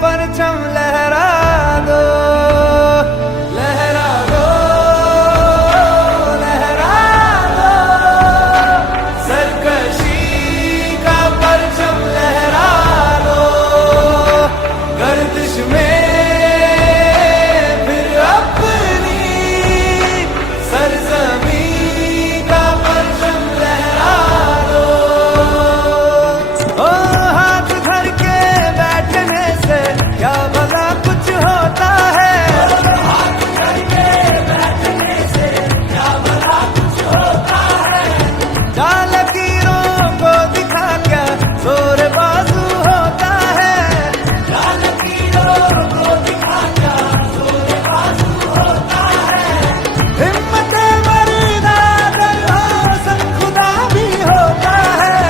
परचम लहरा दो, लहरा दो, लहरा दो, सरकशी का परचम लहरा दो, गर्दिश में फिर अपनी सरजमी का परचम लहरा दो। ओ हाथ धर के बैठने से क्या भला कुछ होता है, हाथ धर के बैठने से क्या भला कुछ होता है, जा लकीरों को दिखा क्या जोर बाजू होता है, जा लकीरों को दिखा क्या जोर बाजू होता है, हिम्मत मर्दा अगर हो सब खुदा भी होता है,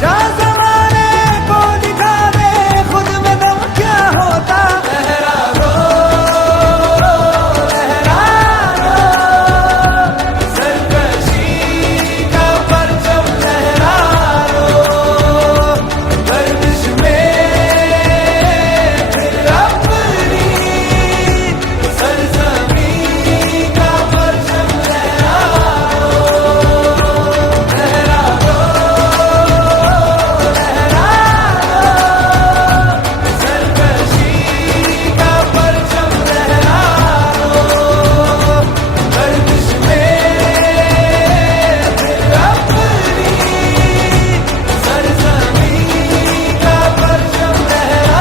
जा ज़माने को दिखा दे खुद में दम क्या होता, लहरा दो, लहरा दो, सरकशी का परचम लहरा दो, गर्दिश में फिर अपनी सरजमी का परचम लहरा दो, लहरा दो, लहरा दो, सरकशी का परचम लहरा दो, गर्दिश में फिर अपनी सरजमी का परचम लहरा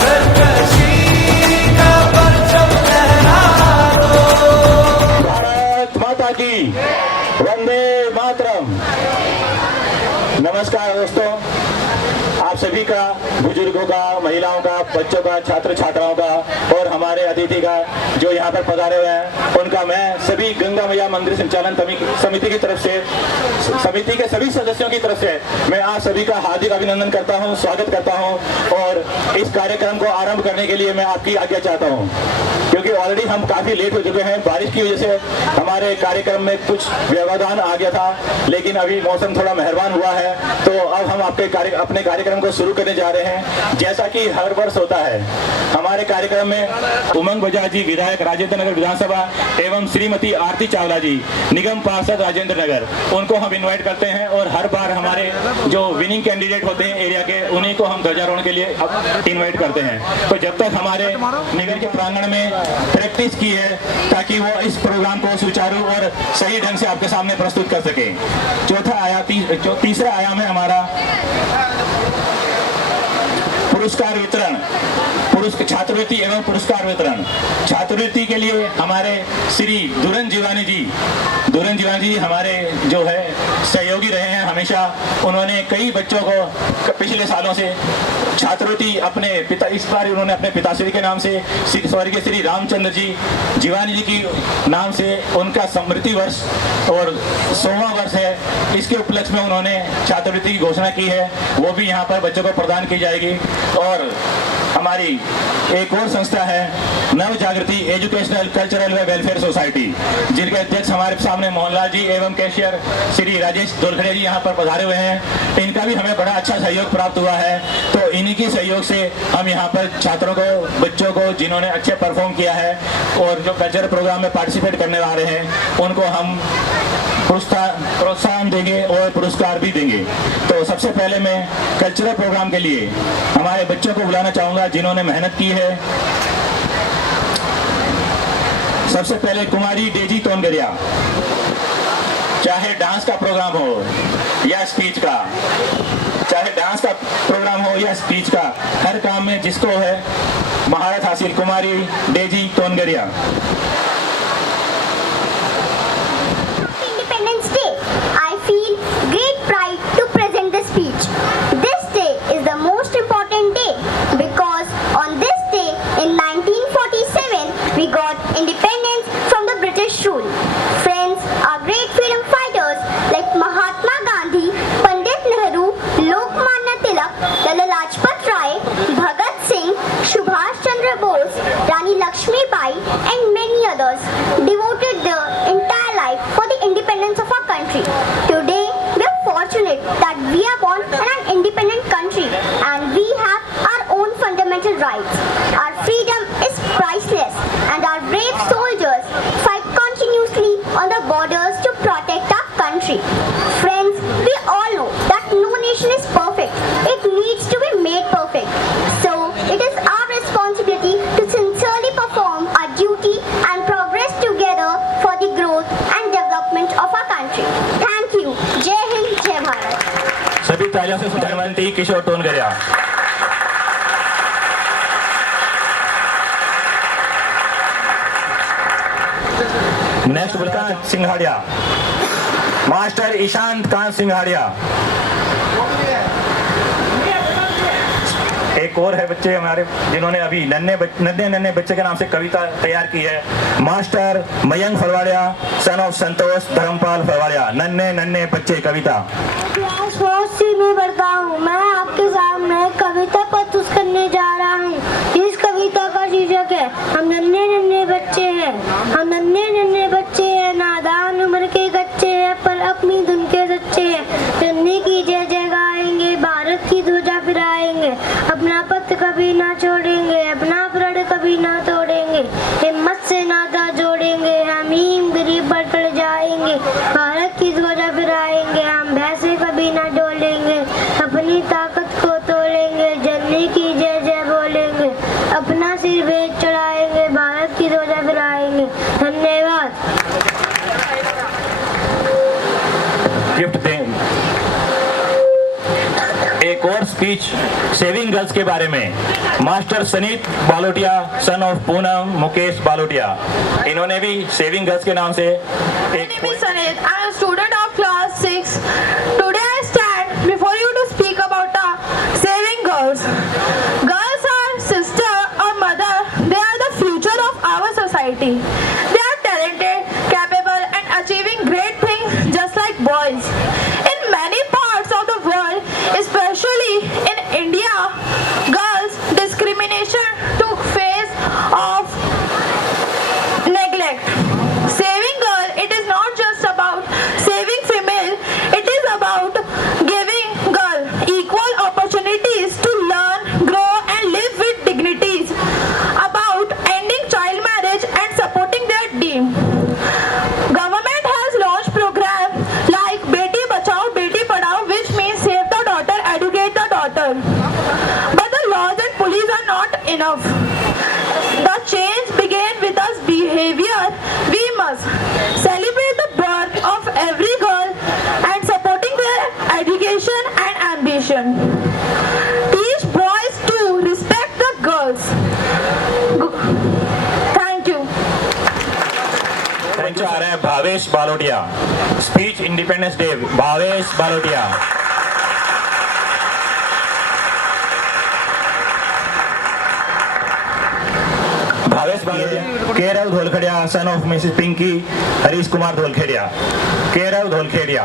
सरकशी का परचम लहरा दो। भारत माता की वंदे मातरम। नमस्कार दोस्तों, आप सभी का, बुजुर्गों का, महिलाओं का, बच्चों का, छात्र छात्राओं का और हमारे अतिथि का जो यहाँ पर पधारे हुए हैं उनका मैं सभी गंगा मैया मंदिर संचालन समिति की तरफ से, समिति के सभी सदस्यों की तरफ से मैं आप सभी का हार्दिक अभिनंदन करता हूँ, स्वागत करता हूँ। और इस कार्यक्रम को आरंभ करने के लिए मैं आपकी आज्ञा चाहता हूँ, क्योंकि ऑलरेडी हम काफी लेट हो चुके हैं। बारिश की वजह से हमारे कार्यक्रम में कुछ व्यवधान आ गया था, लेकिन अभी मौसम थोड़ा मेहरबान हुआ है, तो अब हम अपने कार्यक्रम को शुरू करने जा रहे हैं। जैसा कि हर वर्ष होता है, हमारे कार्यक्रम में उमंग बजाज जी, विधायक राजेंद्र नगर विधानसभा, एवं श्रीमती आरती चावला जी, निगम पार्षद राजेंद्र नगर, उनको हम इन्वाइट करते हैं। और हर बार हमारे जो विनिंग कैंडिडेट होते हैं एरिया के, उन्हीं को हम ध्वजारोहण के लिए इन्वाइट करते हैं। तो जब तक हमारे निगम के प्रांगण में प्रैक्टिस की है, ताकि वो इस प्रोग्राम को सुचारू और सही ढंग से आपके सामने प्रस्तुत कर सके। तीसरा आयाम है हमारा पुरस्कार वितरण, छात्रवृत्ति एवं पुरस्कार वितरण। छात्रवृत्ति के लिए हमारे श्री दुरन जीवानी जी हमारे जो है सहयोगी रहे हैं हमेशा। उन्होंने कई बच्चों को पिछले सालों से छात्रवृत्ति अपने पिता, इस बार उन्होंने अपने पिताश्री के नाम से स्वर्गीय श्री रामचंद्र जी जीवानी जी की नाम से उनका स्मृति वर्ष और 100वां वर्ष है, इसके उपलक्ष्य में उन्होंने छात्रवृत्ति की घोषणा की है। वो भी यहाँ पर बच्चों को प्रदान की जाएगी। और हमारी एक और संस्था है नव जागृति एजुकेशनल कल्चरल व वेलफेयर सोसाइटी, जिनके अध्यक्ष हमारे सामने मोहनलाल जी एवं कैशियर श्री राजेश दुर्खड़े जी यहाँ पर पधारे हुए हैं। इनका भी हमें बड़ा अच्छा सहयोग प्राप्त हुआ है। तो इन्हीं के सहयोग से हम यहाँ पर छात्रों को, बच्चों को जिन्होंने अच्छे परफॉर्म किया है और जो कल्चरल प्रोग्राम में पार्टिसिपेट करने वाले हैं, उनको हम प्रोत्साहन देंगे और पुरस्कार भी देंगे। तो सबसे पहले मैं कल्चरल प्रोग्राम के लिए हमारे बच्चों को बुलाना चाहूंगा जिन्होंने मेहनत की है। सबसे पहले कुमारी डेजी तोनगरिया, चाहे डांस का प्रोग्राम हो या स्पीच का, चाहे डांस का प्रोग्राम हो या स्पीच का, हर काम में जिसको है महारत हासिल, कुमारी Daisy तोनगरिया। Independence Day, I feel great pride to present this speech. This day is the most important day because We are born in an independent country and we have our own fundamental rights. Our freedom is priceless and our brave soldiers fight continuously on the borders to protect our country. Friends, we all know that no nation is perfect. It needs to be made perfect. So, it is our responsibility to sincerely perform our duty and progress together for the growth and development of our country. Thank you. Jai Hind, Jai Bharat. सभी तालियों से Dhanwanti Kishore Tongaria. Next Bulkan Singhadia, master Ishant Kant Singhadia. एक और है बच्चे हमारे जिन्होंने अभी नन्हे बच्चे के नाम से कविता तैयार की है। Master Mayank Phalwadiya, son of संतोष धर्मपाल फलवाड़िया। नन्हे बच्चे कविता। क्लास 4C में पढ़ता हूँ। मैं आपके सामने कविता प्रस्तुत करने जा रहा हूँ। इस कविता का शीर्षक है हम नन्हे बच्चे हैं। हम नन्हे बच्चे हैं, नादान उम्र के कच्चे हैं, पर अपनी धुन के सच्चे हैं। नन्हे की जय जय गाएंगे, भारत की ध्वजा फहराएंगे, अपना पथ कभी ना छोड़ेंगे, अपना प्रण कभी ना तोड़ेंगे, हिम्मत से नाता जोड़ेंगे, हम हीम गरीब पर चढ़ जाएंगे, भारत की ध्वजा फहराएंगे, हम भैंसे कभी ना डोलेंगे, अपनी ताकत को तोड़ेंगे, जननी की जय जय बोलेंगे, अपना सिर भेद चढ़ाएंगे, भारत की ध्वजा फहराएंगे। धन्यवाद। गिफ्ट दें एक और स्पीच सेविंग गर्ल्स के बारे में। Master Saneet Balotia, son of Poonam Mukesh Balotia. इन्होंने भी सेविंग गर्ल्स के नाम से एक Sanit, I am a student of class 6. Today I stand before you to speak about saving girls. Girls are sister or mother. They are the future of our society. They are talented, capable and achieving great things just like boys. In many parts of the world, especially in India, girls discrimination took face of neglect. Saving girl, it is not just about saving female, it is about giving girl equal opportunities to learn, grow and live with dignities, about ending child marriage and supporting their dream. Government has launched programs like Beti Bachao, Beti Padhao, which means save the daughter, educate the daughter. But the laws and police are not enough. The change began with us behavior. We must celebrate the birth of every girl and supporting their education and ambition. Teach boys to respect the girls. Thank you. बच्चा आ रहा है Bhavesh Balotia. Speech Independence Day, Bhavesh Balotia. Bhavesh Balotia, Kerav Dholkhedia, son of Mrs Pinki Harish Kumar Dholkhedia. Kerav Dholkhedia.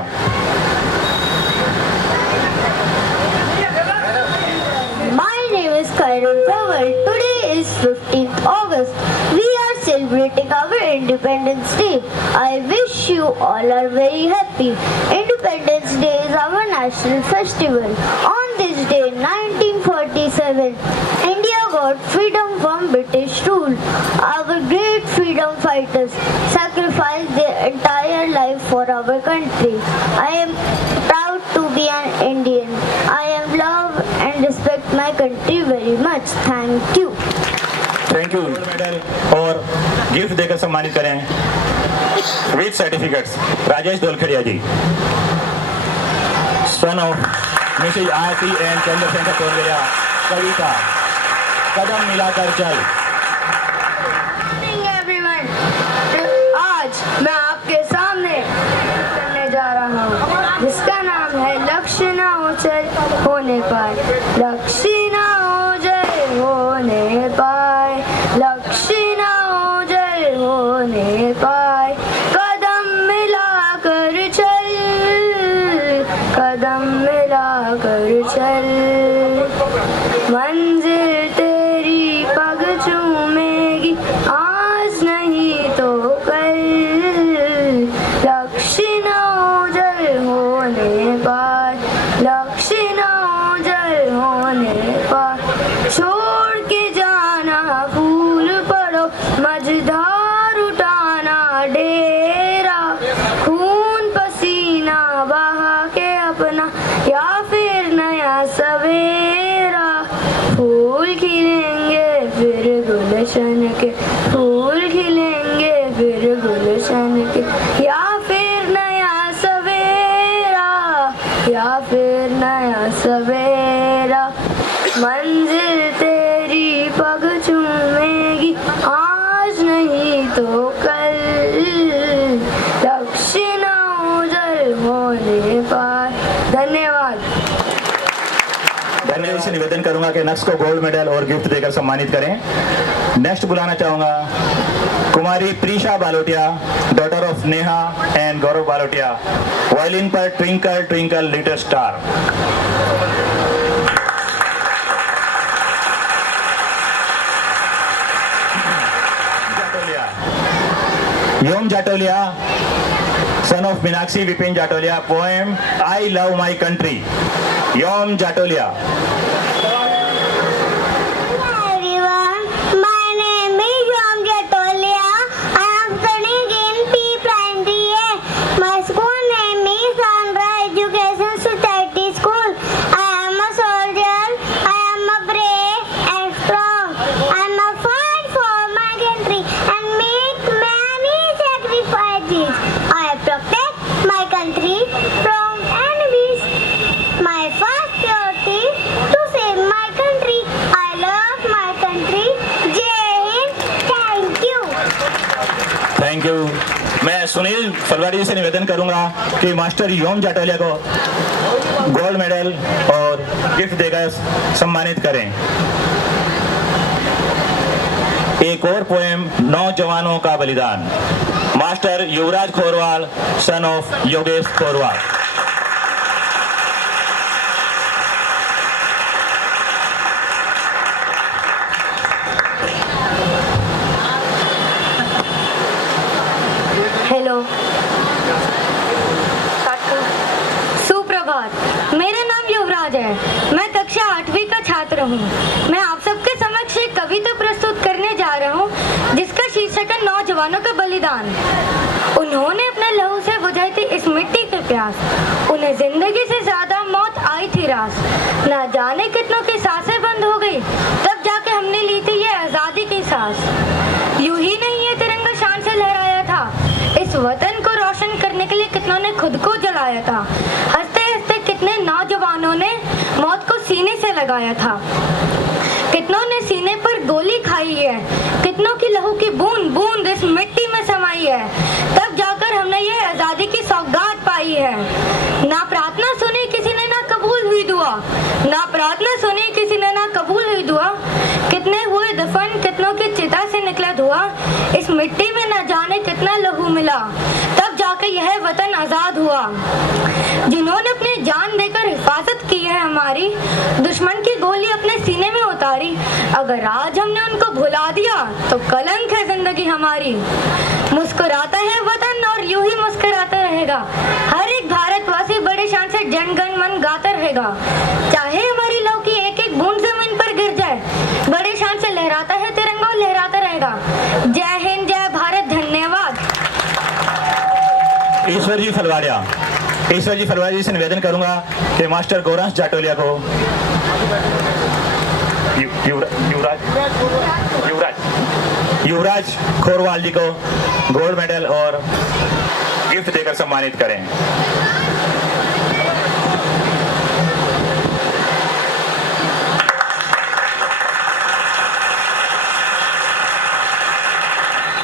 My name is Kairan Prawal. Today is 15th August. We are celebrating our Independence Day. I wish you all are very happy. Independence Day is our national festival. On this day, 1947, India got freedom from British rule. Our great freedom fighters sacrificed their entire life for our country. I am proud to be an Indian. I am love and respect my country very much. Thank you. Thank you. Medal और gift देकर सम्मानित करें with certificates Rajesh Dholkhedia ji, son of Mrs Aarti and Chandrashekhar Tongaria. कविता कदम मिलाकर चल। Morning everyone. आज मैं आपके सामने करने जा रहा हूँ जिसका नाम है लक्ष्य ना ऊंचाई होने पाए, लक्ष्य ना ऊंचाई होने पाए, लक्ष्य ना ऊंचाई होने पाए, कदम मिला कर चल, कदम मिला कर चल, मंजिल तेरी पग चूमेगी आज नहीं तो कल, लक्ष्य ना ओझल होने पाए, दक्षिण ओझल होने पर छोड़ के जाना फूल पड़ो मझधार उठाना डेरा खून पसीना बहा के अपना या फिर नया सवेरा फूल खिलेंगे फिर गुलशन के फूल खिलेंगे फिर गुलशन के या फिर नया सवेरा या फिर नया सवेरा मंजिल तेरी पग चूमेगी आज नहीं तो कल दक्षिण ओझल होने पर। धन्यवाद। धन्यवाद से निवेदन करूंगा कि नेक्स्ट को गोल्ड मेडल और गिफ्ट देकर सम्मानित करें। नेक्स्ट बुलाना चाहूंगा कुमारी Preesha Balotia, daughter of Neha and Gaurav Balotia, violin पर twinkle twinkle little star. Yom Jatolia, son of Meenakshi Vipin Jatolia, poem I Love My Country. Yom Jatolia. Everyone, my name is Yom Jatolia. I am studying in P-Primary A. My school name is Sunrise Education Society School. I am a soldier. I am a brave and strong. I am a fight for my country and make many sacrifices. I protect my country from enemies. My first priority to save my country. I love my country. Jai Hind. Thank you. Thank you. मैं सुनील फलवाड़ी जी से निवेदन करूंगा कि master योम जाटोलिया को gold medal और gift देकर सम्मानित करें। एक और पोएम नौजवानों का बलिदान, master Yuvraj Khorwal, son of Yogesh Khorwal. Hello, सुप्रभात। मेरा नाम युवराज है। मैं कक्षा 8वीं का छात्र हूँ। मैं आप सबके समक्ष एक कविता प्रस्तुत करने जा रहा हूँ जिसका शीर्षक है नौजवानों का बलिदान। उन्होंने अपने लहू से बुझाई थी इस मिट्टी की प्यास। उन्हें जिंदगी से ज्यादा मौत आई थी रास। ना जाने कितनों की सांसें बंद हो गई, तब जाके हमने ली थी ये आजादी की सांस। यूं ही नहीं ये तिरंगा शान से लहराया था, इस वतन को रोशन करने के लिए कितनों ने खुद को जलाया था। हंसते हंसते कितने नौजवानों ने मौत को सीने से लगाया था। कितनों ने सीने पर गोली खाई है, कितनों की लहू की बूंद बूंद इस मिट्टी में समाई है। तब जाकर हमने ये आजादी की सौगात पाई है। ना प्रार्थना सुनी किसी ने, ना कबूल हुई दुआ। ना प्रार्थना सुनी किसी ने, ना कबूल हुई दुआ। कितने हुए दफन, कितनों की चिता से निकला धुआं। इस मिट्टी में न जाने कितना लहू मिला, तब जाकर यह वतन आजाद हुआ। जिन्होंने अपनी जान देकर हिफाजत की है हमारी, दुश्मन की गोली अपने सीने में उतारी। अगर आज हमने उनको भुला दिया तो कलंक है जिंदगी हमारी। मुस्कुराता है वतन और यूं ही मुस्कुराता रहेगा। हर एक भारतवासी बड़े शान से जन गण मन गाता रहेगा। चाहे हमारी लहू की एक एक बूंद जमीन पर गिर जाए, बड़े शान से लहराता है तिरंगा और लहराता रहेगा। जय हिंद, जय भारत। धन्यवाद। ईश्वर जी फलवाड़िया से निवेदन करूंगा कि मास्टर गौरांश जाटोलिया को युवराज खोरवाल जी को गोल्ड मेडल और गिफ्ट देकर सम्मानित करें।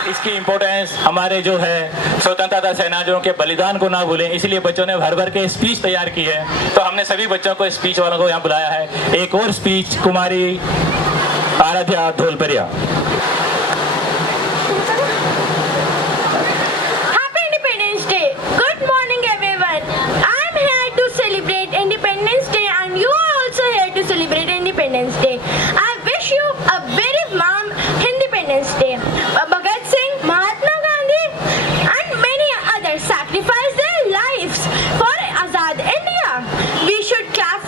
इसकी इम्पोर्टेंस हमारे जो है स्वतंत्रता सेनानियों के बलिदान को ना भूलें, इसलिए बच्चों ने भर भर के स्पीच तैयार की है। तो हमने सभी बच्चों को, स्पीच वालों को यहाँ बुलाया है। एक और speech Kumari Aaradhya धोलपरिया। Happy Independence Day. Good morning, everyone. I'm here to celebrate Independence Day, and you are also here to celebrate Independence Day. I wish you a very warm Independence Day. Bhagat Singh, Mahatma Gandhi, and many others sacrificed their lives for Azad India. We should clap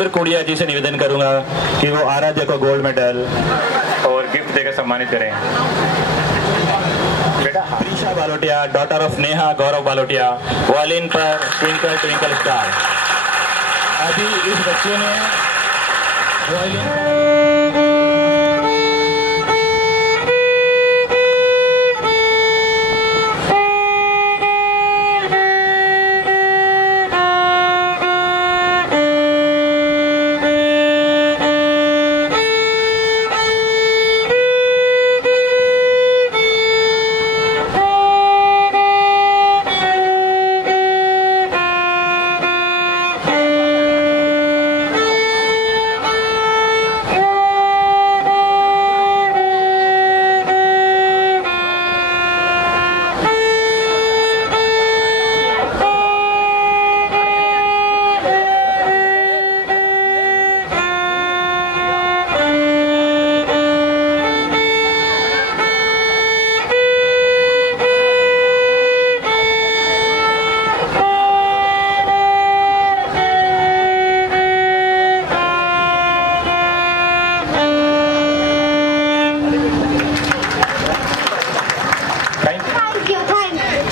Rajendra Kodia ji से निवेदन करूंगा कि वो आराध्या को gold medal और gift देकर सम्मानित करें। बेटा Preesha Balotia, daughter of Neha Gaurav Balotia, violin पर ट्विंकल ट्विंकल स्टार। अभी इस बच्चे ने वायलिन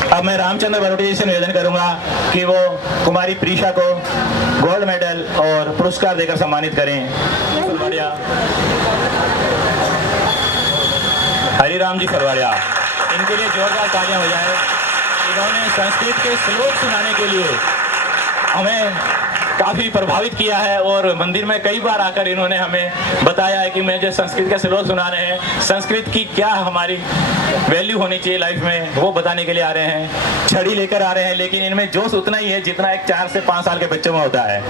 अब मैं रामचंद्र बालोटिया जी से निवेदन करूंगा कि वो कुमारी प्रीशा को गोल्ड मेडल और पुरस्कार देकर सम्मानित करें। हरिराम जी फलवाड़िया, इनके लिए जोरदार तालियां हो जाए। इन्होंने संस्कृत के श्लोक सुनाने के लिए हमें काफ़ी प्रभावित किया है और मंदिर में कई बार आकर इन्होंने हमें बताया है कि मैं जो संस्कृत के श्लोक सुना रहे हैं, संस्कृत की क्या हमारी वैल्यू होनी चाहिए लाइफ में, वो बताने के लिए आ रहे हैं। छड़ी लेकर आ रहे हैं, लेकिन इनमें जोश उतना ही है जितना एक 4 से 5 साल के बच्चों में होता है।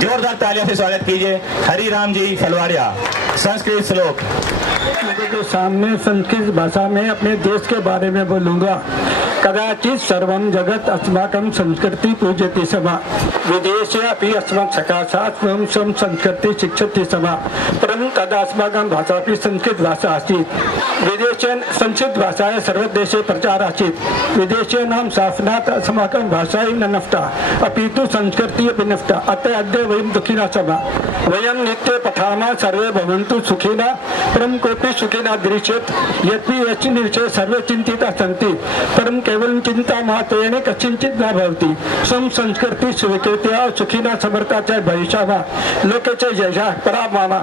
जोरदार तालियों से स्वागत कीजिए हरिराम जी फलवाड़िया। संस्कृत श्लोक। लोगों के सामने संस्कृत भाषा में अपने देश के बारे में बोलूंगा। कदाचित सर्वं जगत अस्माकं संस्कृति पूजति समा, विदेशे अपि अस्मत् सकाशात् स्वयं स्वयं संस्कृति शिक्षति समा, परं तदा अस्माकं भाषा अपि संस्कृत भाषा आसीत्। विदेशे संस्कृत भाषायाः सर्वदेशे प्रचार आसीत्। विदेशीयानां शासनात् अस्माकं भाषा न नष्टा, अपि तु संस्कृतिः अपि नष्टा। अतः अद्य वयं दुःखिनः स्मः। वयं नित्ये पठामः सर्वे भवन्तु सुखिनः, परं कोऽपि सुखिनः दृश्येत्। यद्यपि यस्मिन् विषये सर्वे चिन्तिताः सन्ति, परं केवलं चिंता मात्रेण कथंचित न भवति। सम संस्कृति स्वीकृत्य सुखिनः समर्था च भविष्यामः, लोके च यशः परामः।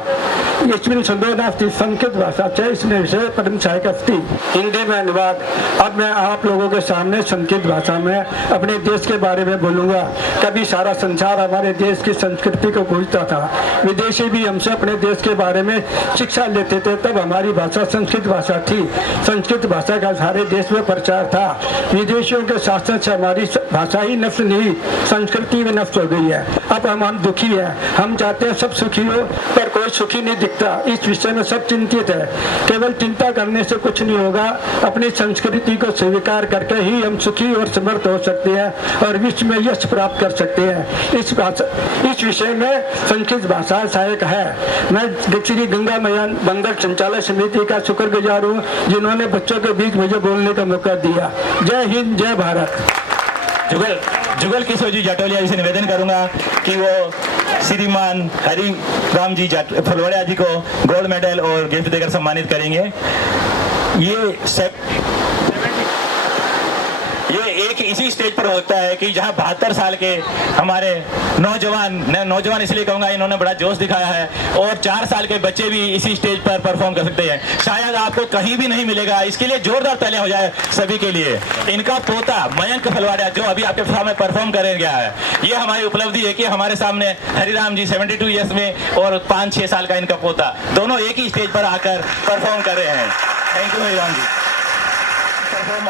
यस्मिन् संदेहो नास्ति, संस्कृत भाषा च इसमें विषय परम सहायक अस्ति। हिंदी में अनुवाद। अब मैं आप लोगों के सामने संस्कृत भाषा में अपने देश के बारे में बोलूंगा। कभी सारा संसार हमारे देश की संस्कृति को पूछता था, विदेशी भी हमसे अपने देश के बारे में शिक्षा लेते थे। तब हमारी भाषा संस्कृत भाषा थी। संस्कृत भाषा का सारे देश में प्रचार था। विदेशियों के शासन से हमारी भाषा ही नष्ट नहीं, संस्कृति भी नष्ट हो गई है। अब हम दुखी है। हम चाहते हैं सब सुखी हो, पर कोई सुखी नहीं दिखता। इस विषय में सब चिंतित है। केवल चिंता करने से कुछ नहीं होगा। अपनी संस्कृति को स्वीकार करके ही हम सुखी और समर्थ हो सकते हैं और विश्व में यश प्राप्त कर सकते हैं। इस विषय में संस्कृत भाषा सहायक है। मैं श्री गंगा मैया मंदिर संचालक समिति का शुक्रगुजार हूँ, जिन्होंने बच्चों के बीच मुझे बोलने का मौका दिया। जय हिंद, जय भारत। जुगल किशोर जी जाटोलिया जी से निवेदन करूंगा कि वो श्रीमान हरिराम जी फलवाड़िया जी को गोल्ड मेडल और गिफ्ट देकर सम्मानित करेंगे। ये एक इसी स्टेज पर होता है कि जहां 72 साल के हमारे नौजवान इसलिए कहूंगा, इन्होंने बड़ा जोश दिखाया है और 4 साल के बच्चे भी इसी स्टेज पर परफॉर्म कर सकते हैं। शायद आपको कहीं भी नहीं मिलेगा। इसके लिए जोरदार तालियां हो जाए सभी के लिए। इनका पोता मयंक फलवाड़िया जो अभी आपके सामने परफॉर्म कर गया है, ये हमारी उपलब्धि है कि हमारे सामने हरिराम जी 72 ईयर्स में और 5-6 साल का इनका पोता दोनों एक ही स्टेज पर आकर परफॉर्म कर रहे हैं। Thank you Hariram ji.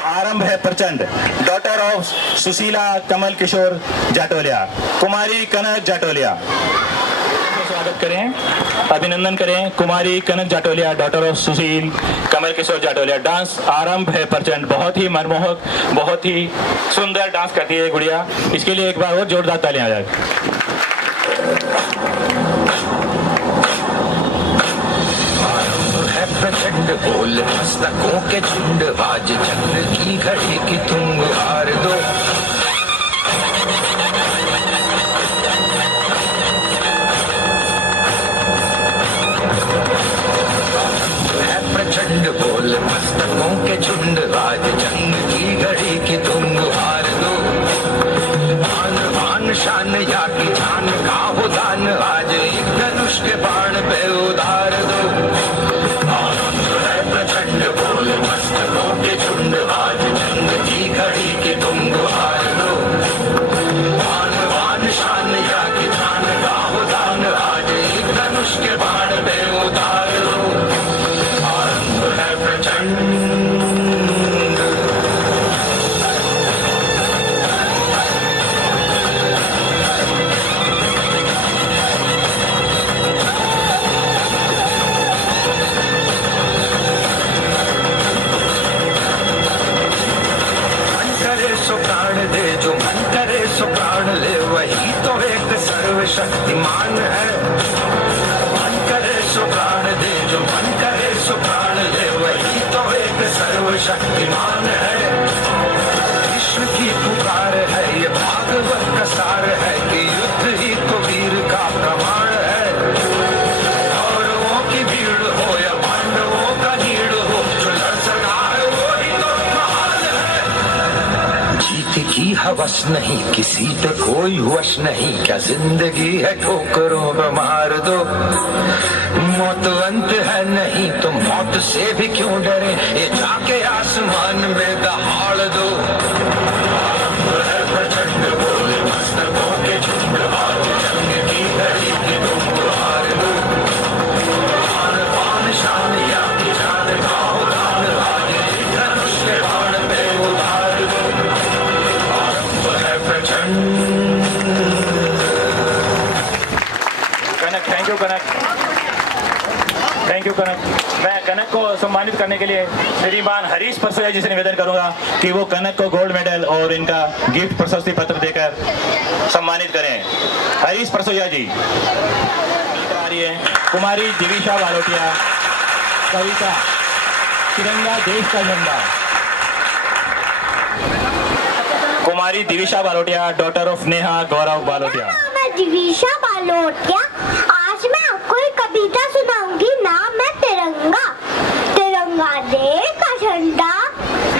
आरंभ है प्रचंड। डॉटर ऑफ सुशीला कमल किशोर जाटोलिया, कुमारी कनक जाटोलिया। स्वागत करें, अभिनंदन करें कुमारी Kanak Jatolia, daughter of Sushil Kamal Kishore Jatolia. Dance आरंभ है प्रचंड। बहुत ही मनमोहक, बहुत ही सुंदर डांस करती है गुड़िया। इसके लिए एक बार और जोरदार तालियां आ जाए। प्रचंड बोल मस्तकों के झुंड, आज चंद्र की घड़ी की तुम हार दो। सर्वशक्तिमान है। मन करे सो प्राण दे, जो मन करे सो प्राण दे, वही तो एक सर्वशक्तिमान है। विश्व की पुकार है, ये भागवत का सार है कि युद्ध ही तो वीर का प्रमाण है। कौरवों की भीड़ हो या पांडवों का नीड़ हो, जो लड़ सका है वो ही तो महान है। जीत की हवस नहीं, किसी पे कोई वश नहीं, क्या जिंदगी है ठोकरों पे मार दो। मौत अंत है नहीं तो मौत से भी क्यों डरे, ये जाके आसमान में दहाड़ दो। प्रचंड बोले मस्तकों के झुंड, आज जंग की घड़ी की तुम हार दो। आन पान शान या की जान का उदान, आज धनुष के बाण पे उतार दो। आरंभ है प्रचंड। Kanak, thank you Kanak, thank you Kanak. मैं कनक को सम्मानित करने के लिए श्रीमान हरीश परसोया जी से निवेदन करूंगा कि वो कनक को गोल्ड मेडल और इनका गिफ्ट प्रशस्ति पत्र देकर सम्मानित करें। हरीश परसोया जी आ रही है। कुमारी दिविशा बालोटिया, कविता तिरंगा देश का झंडा। कुमारी दिविशा बालोटिया, डॉटर ऑफ नेहा गौरव बालोटिया। मैं दिविशा बालोटिया, आज मैं आपको एक कविता सुनाऊंगी। नाम है तिरंगा। तिरंगा देश का झंडा,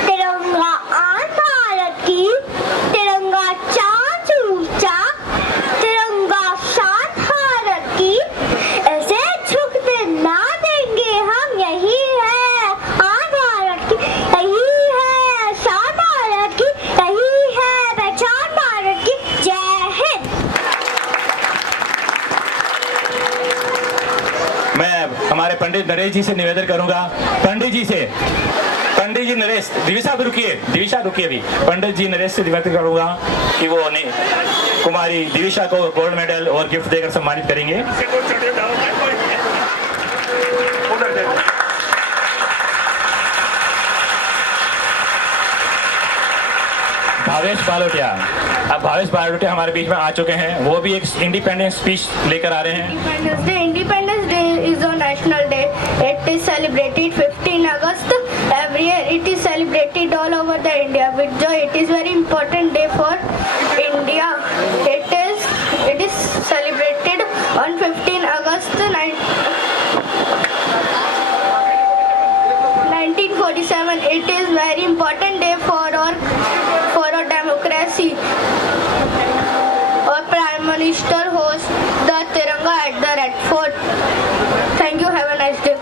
तिरंगा आन भारत की, तिरंगा चांद से ऊंचा, तिरंगा शान भारत की, ऐसे झुकते ना देंगे हम। यही है आन भारत की, यही है शान भारत की, यही है पहचान भारत की। जय हिंद। मैं हमारे पंडित नरेश जी से निवेदन करूंगा, पंडित जी नरेश, दिविशा रुकिए भी। पंडित जी नरेश से निवेदन करूंगा कि वो कुमारी दिविशा को गोल्ड मेडल और गिफ्ट देकर सम्मानित करेंगे। भावेश बालोटिया, अब भावेश बालोटिया हमारे बीच में आ चुके हैं। वो भी एक इंडिपेंडेंस स्पीच लेकर आ रहे हैं। Independence Day is a national day. It is celebrated 15 August. Every year it is celebrated all over the India with joy. It is very important day for India. It is celebrated on 15 August 1947. It is very important day for our democracy. Our Prime Minister hosts the Tiranga at the Red Fort. Thank you. Have a nice day.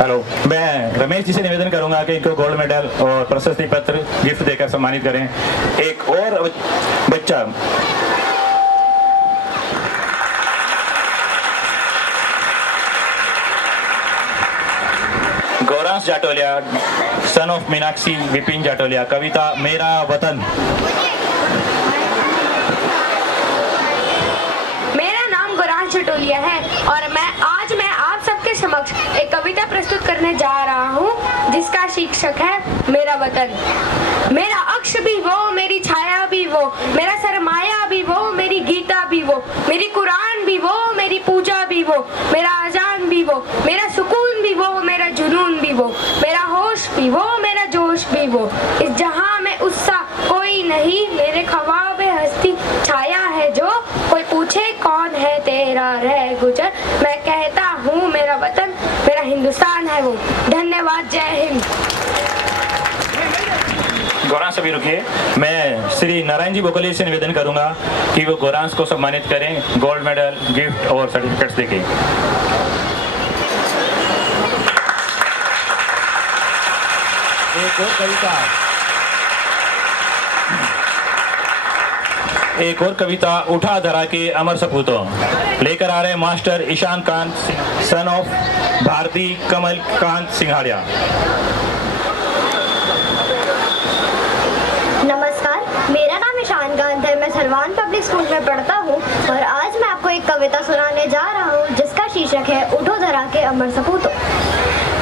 Hello, मैं रमेश जी से निवेदन करूंगा कि इनको gold medal और प्रशस्ति पत्र gift देकर सम्मानित करें। एक और बच्चा गौरांश जाटोलिया, सन ऑफ मीनाक्षी विपिन जाटोलिया। कविता मेरा वतन। मेरा नाम गौरांश जाटोलिया है और आज मैं आप सबके समक्ष एक कविता प्रस्तुत करने जा रहा हूँ जिसका शीर्षक है मेरा वतन। मेरा अक्ष भी वो, मेरी छाया भी वो, मेरा सरमाया भी वो, मेरी गीता भी वो, मेरी कुरान भी वो, मेरी पूजा भी वो, मेरा अजान भी वो, मेरा सुकून भी वो, मेरा जुनून भी वो, मेरा होश भी वो, मेरा जोश भी वो। इस जहां में उससा कोई नहीं, मेरे ख्वाब हस्ती छाया है जो। कोई पूछे कौन है तेरा रह गुजर, मैं कहता हूँ मेरा वतन, मेरा हिंदुस्तान है वो। धन्यवाद। जय हिंद। गौरांश अभी रुकिए। मैं श्री नारायण जी बोकली से निवेदन करूंगा कि वो गौरांश को सम्मानित करें गोल्ड मेडल, गिफ्ट और सर्टिफिकेट्स देके। एक और कविता उठा धरा के अमर सपूतों लेकर आ रहे हैं master Ishaan Kant, son of Bharti Kamal Kant Singhadia. नमस्कार, मेरा नाम ईशान कांत है। मैं सरवान पब्लिक स्कूल में पढ़ता हूँ और आज मैं आपको एक कविता सुनाने जा रहा हूँ जिसका शीर्षक है उठो धरा के अमर सपूतों।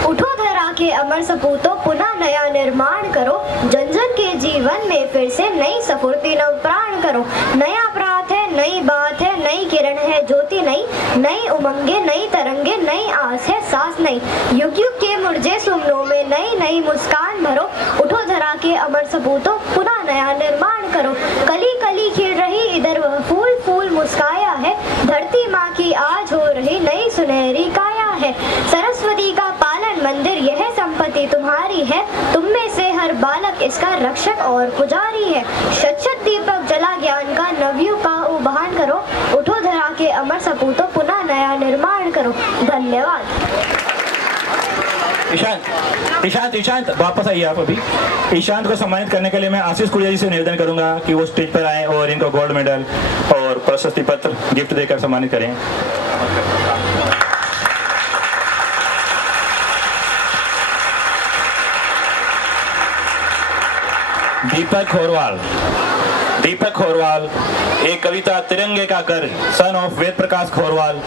उठो धरा के अमर सपूतों पुनः नया निर्माण करो। जन जन के जीवन में फिर से नई स्फूर्ति नव प्राण करो। नया प्रात है, नई बात है, नई किरण है, ज्योति नई, नई उमंगे, नई तरंगे, नई आस है, सांस नई। युग युग के मुरझे सुमनों में नई नई मुस्कान भरो। उठो धरा के अमर सपूतों पुनः नया निर्माण करो। कली कली खिल रही इधर वह फूल फूल मुस्काया है। धरती माँ की आज हो रही नई सुनहरी काया है। सरस्वती का पालन मंदिर यह संपत्ति तुम्हारी है। तुम में से हर बालक इसका रक्षक और पुजारी है। शत शत दीपक जला ज्ञान का नवयुग का उभान करो। उठो धरा के अमर सपूतों पुनः नया निर्माण करो। धन्यवाद। ईशांत वापस आइए आप अभी। ईशांत को सम्मानित करने के लिए मैं आशीष कुड़िया जी से निवेदन करूंगा कि वो स्टेज पर आए और इनको गोल्ड मेडल और प्रशस्ति पत्र गिफ्ट देकर सम्मानित करें। दीपक खोरवाल एक कविता तिरंगे का कर, सन ऑफ वेद प्रकाश खोरवाल।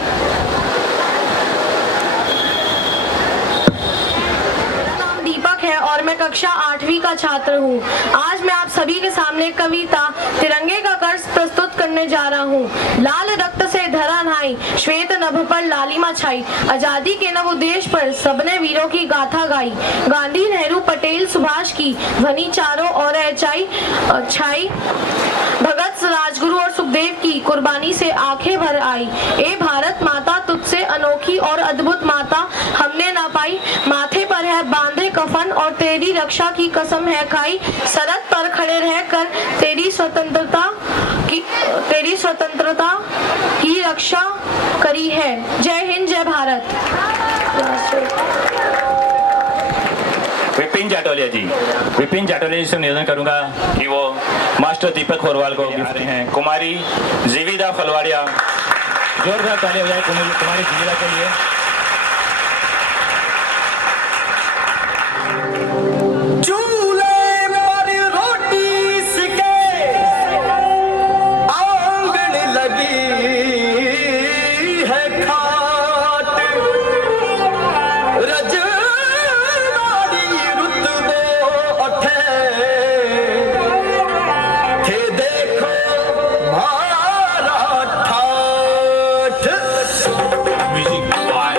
है और मैं कक्षा 8वीं का छात्र हूँ। आज मैं आप सभी के सामने कविता तिरंगे का कर्ज प्रस्तुत करने जा रहा हूँ। लाल रक्त से धरा नाई, श्वेत नभ पर लालिमा छाई। आजादी के नव उद्देश्य पर सबने वीरों की गाथा गाई। गांधी, नेहरू, पटेल, सुभाष की ध्वनि चारों ओर छाई। भगत, राजगुरु और सुखदेव की कुर्बानी से आंखें भर आई। ए भारत माता, तुझसे अनोखी और अद्भुत माता हमने ना पाई। माथे पर है बांधे कफन और तेरी रक्षा की कसम है खाई। सरहद पर खड़े रहकर तेरी स्वतंत्रता की रक्षा करी है। जय हिंद, जय भारत। विपिन जाटोलिया जी से निवेदन करूंगा कि वो मास्टर दीपक खोरवाल को गिफ्ट हैं। कुमारी जीविदा फलवाड़िया, जोरदार ताली बजाएं कुमारी जीविदा के लिए। चूल्हे पर रोटी सिके आंगन लगी है खाट। रजवाड़ी रुतबो उठे थे देखो मारा ठाठ। Music by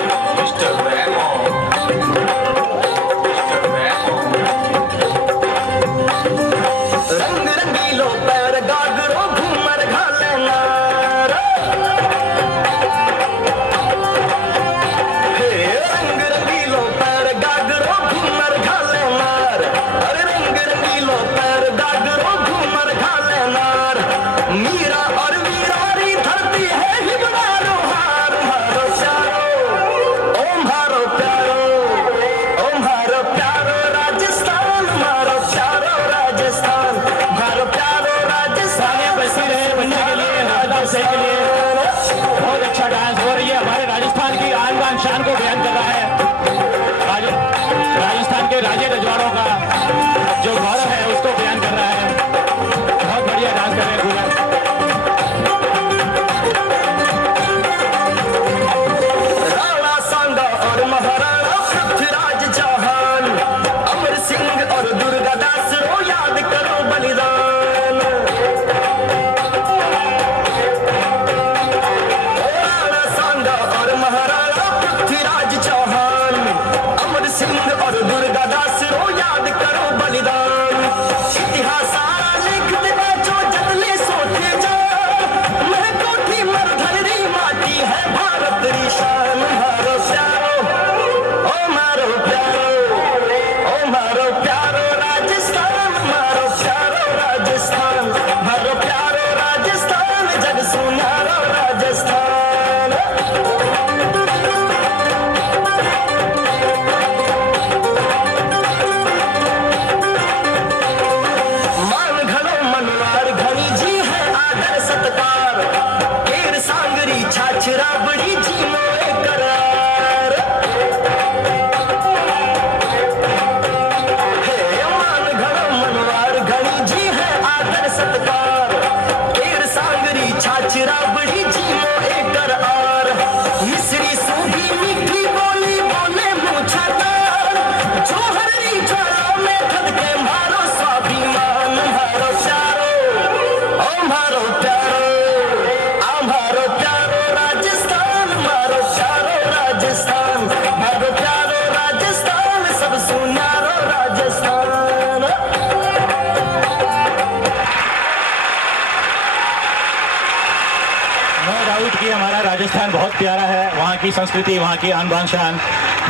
बहुत प्यारा है, वहाँ की संस्कृति, वहाँ की आन बान शान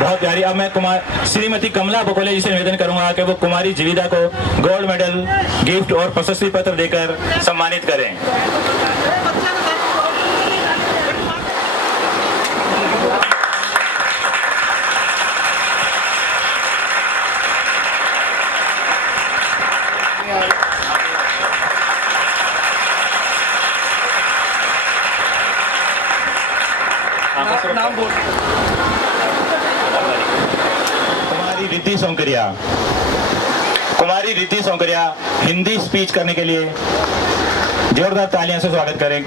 बहुत प्यारी। अब मैं श्रीमती कमला बकोले जी से निवेदन करूंगा कि वो कुमारी जीविदा को गोल्ड मेडल, गिफ्ट और प्रशस्ति पत्र देकर सम्मानित करें। कुमारी रिद्धि सोंकरिया हिंदी स्पीच करने के लिए जोरदार तालियों से स्वागत करें।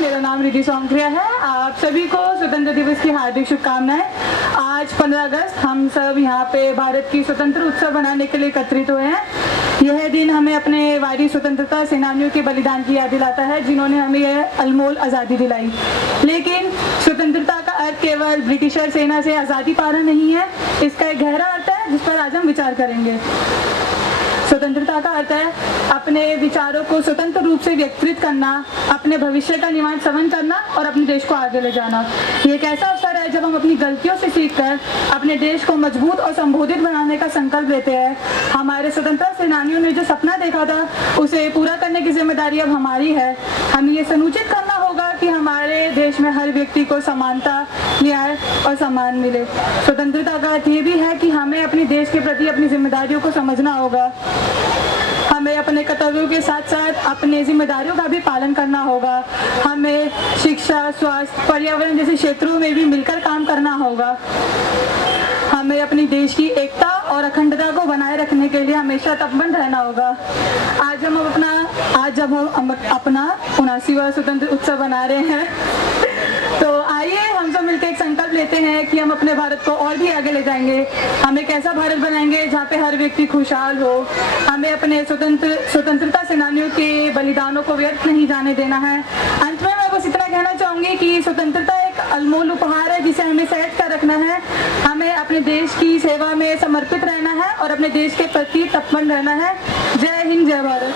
मेरा नाम रिद्धि सोंकरिया है। आप सभी को स्वतंत्र दिवस की हार्दिक शुभकामनाएं। आज 15 अगस्त हम सब यहाँ पे भारत की स्वतंत्र उत्सव मनाने के लिए एकत्रित हुए हैं। यह दिन हमें अपने वायरी स्वतंत्रता सेनानियों के बलिदान की याद दिलाता है, जिन्होंने हमें यह अनमोल आज़ादी दिलाई। लेकिन स्वतंत्रता का अर्थ केवल ब्रिटिशर सेना से आज़ादी पाना नहीं है, इसका एक गहरा अर्थ है जिस पर आज हम विचार करेंगे। स्वतंत्रता का अर्थ है अपने विचारों को स्वतंत्र रूप से व्यक्तिगत करना, अपने भविष्य का निर्माण सवन करना और अपने देश को आगे ले जाना। ये एक ऐसा अवसर है जब हम अपनी गलतियों से सीखकर अपने देश को मजबूत और संबोधित बनाने का संकल्प लेते हैं। हमारे स्वतंत्रता सेनानियों ने जो सपना देखा था उसे पूरा करने की जिम्मेदारी अब हमारी है। हमें ये सुनिश्चित करना होगा कि हमारे देश में हर व्यक्ति को समानता, न्याय और सम्मान मिले। स्वतंत्रता का अर्थ ये भी है कि हमें अपने देश के प्रति अपनी जिम्मेदारियों को समझना होगा। हमें अपने कर्तव्यों के साथ साथ अपने जिम्मेदारियों का भी पालन करना होगा। हमें शिक्षा, स्वास्थ्य, पर्यावरण जैसे क्षेत्रों में भी मिलकर काम करना होगा। हमें अपनी देश की एकता और अखंडता को बनाए रखने के लिए हमेशा तत्परबंद रहना होगा। आज जब हम अपना 79वां स्वतंत्र उत्सव मना रहे हैं, तो आइए हम सब मिलकर एक संकल्प लेते हैं कि हम अपने भारत को और भी आगे ले जाएंगे। हम एक ऐसा भारत बनाएंगे जहाँ पे हर व्यक्ति खुशहाल हो। हमें अपने स्वतंत्रता सेनानियों के बलिदानों को व्यर्थ नहीं जाने देना है। अंत में मैं बस इतना कहना चाहूंगी कि स्वतंत्रता एक अनमोल उपहार है जिसे हमें सहज कर रखना है। हमें अपने देश की सेवा में समर्पित रहना है और अपने देश के प्रति तत्परबंद रहना है। जय हिंद, जय भारत।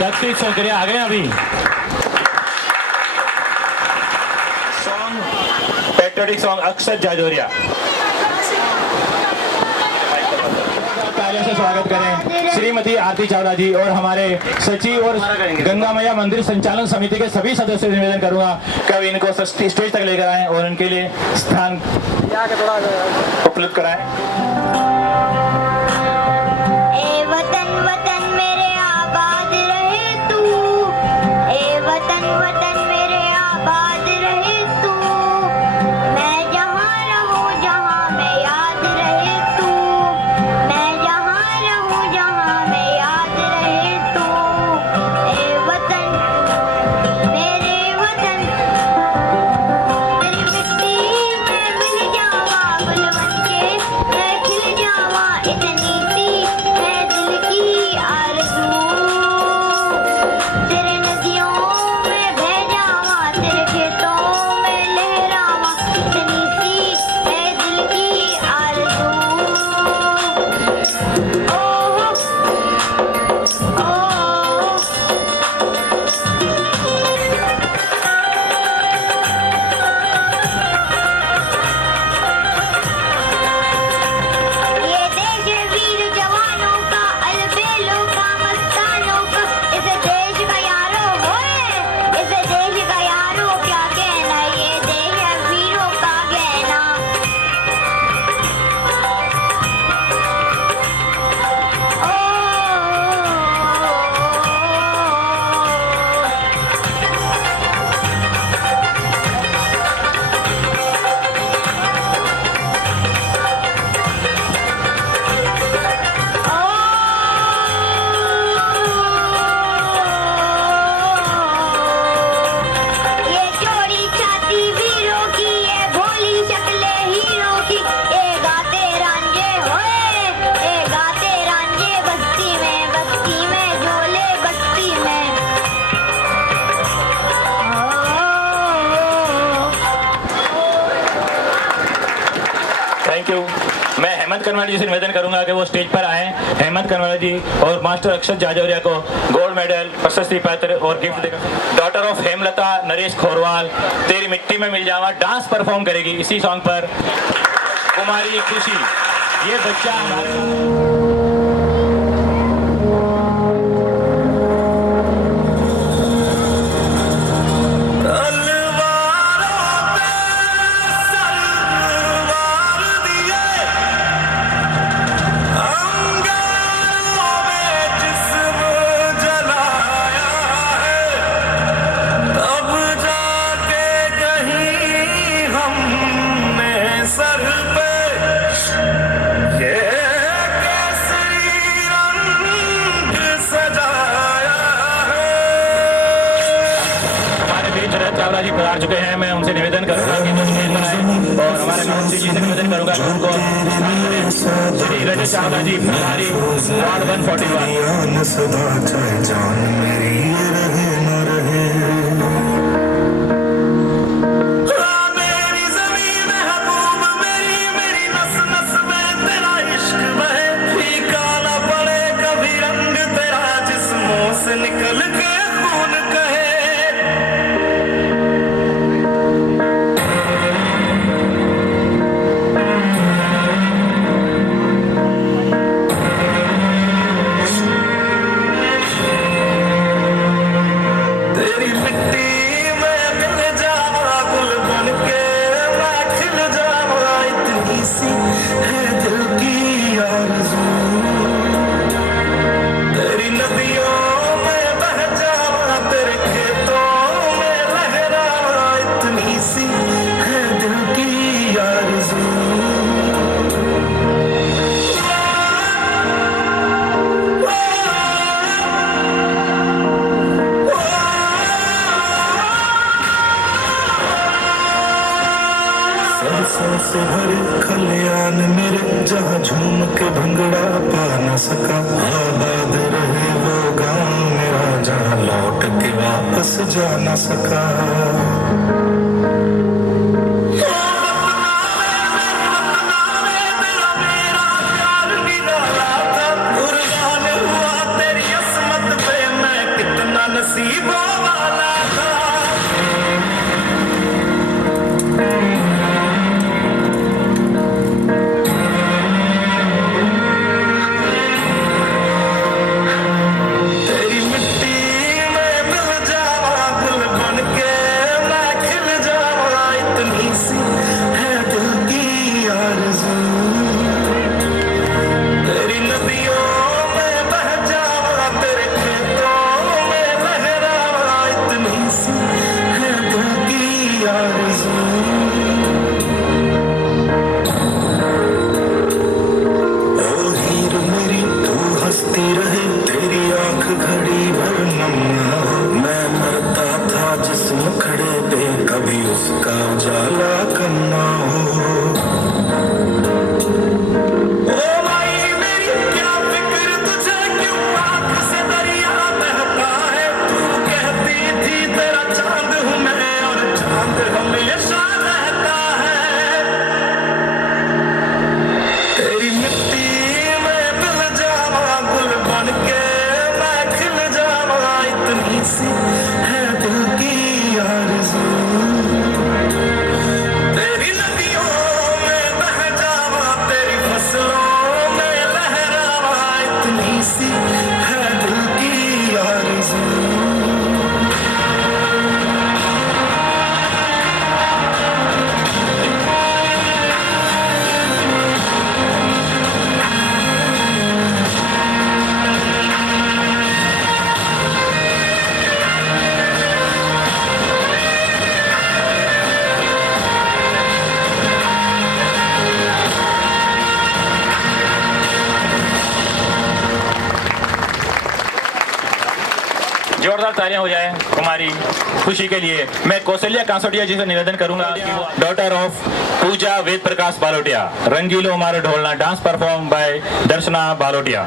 दक्षिण सोंकरिया आ गए अभी। सॉन्ग पैट्रियोटिक सॉन्ग अक्षत जाजोरिया। तालियों से स्वागत करें श्रीमती आरती चावला जी और हमारे सचिव और गंगा मैया मंदिर संचालन समिति के सभी सदस्यों से निवेदन करूंगा कभी इनको स्टेज तक लेकर आएं और उनके लिए स्थान उपलब्ध कराएं। इतने हेमंत करवाड़ी जी से निवेदन करूंगा कि वो स्टेज पर आए। हेमंत करवाड़ी जी और मास्टर अक्षत जाजौरिया को गोल्ड मेडल, प्रशस्ति पत्र और गिफ्ट देगा। डॉटर ऑफ हेमलता नरेश खोरवाल तेरी मिट्टी में मिल जावा डांस परफॉर्म करेगी इसी सॉन्ग पर। कुमारी खुशी, ये बच्चा हमारे पधार चुके हैं। मैं उनसे निवेदन करूंगा कि वो स्टेज पर आए और हमारे मंत्री जी से निवेदन करूंगा कि उनको श्री रजत चावला जी प्रभारी वार्ड 141 निकल के खून कहे। से भरे खलियान मेरे जहाँ झूम के भंगड़ा पा न सका। आबाद रहे वो गाँव मेरा जहाँ लौट के वापस जा न सका। जोरदार तालियां हो जाए कुमारी खुशी के लिए। मैं कौशल्या कांसोटिया जी से निवेदन करूंगा कि वो डॉटर ऑफ पूजा वेद प्रकाश बालोटिया, रंगीलो मारो ढोलना डांस परफॉर्म बाय दर्शना बालोटिया।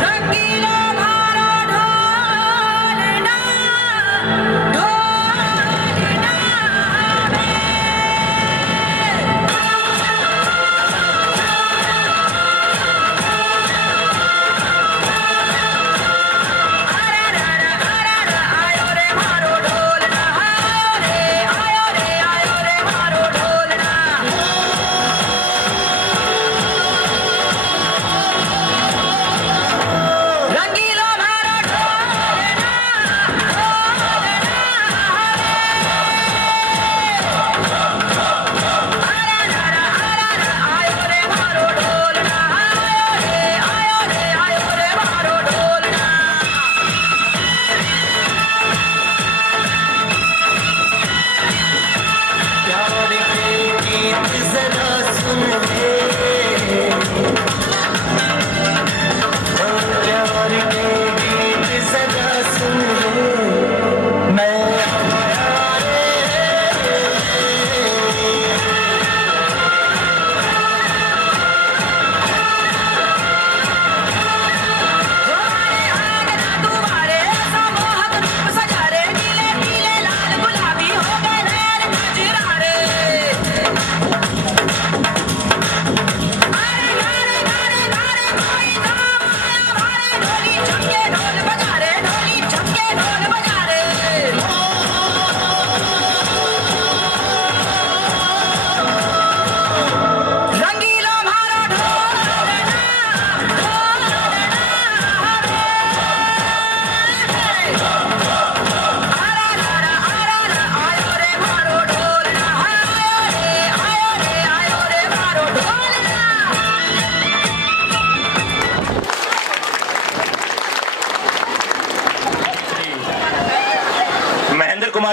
रंगीलो मारो ढोलना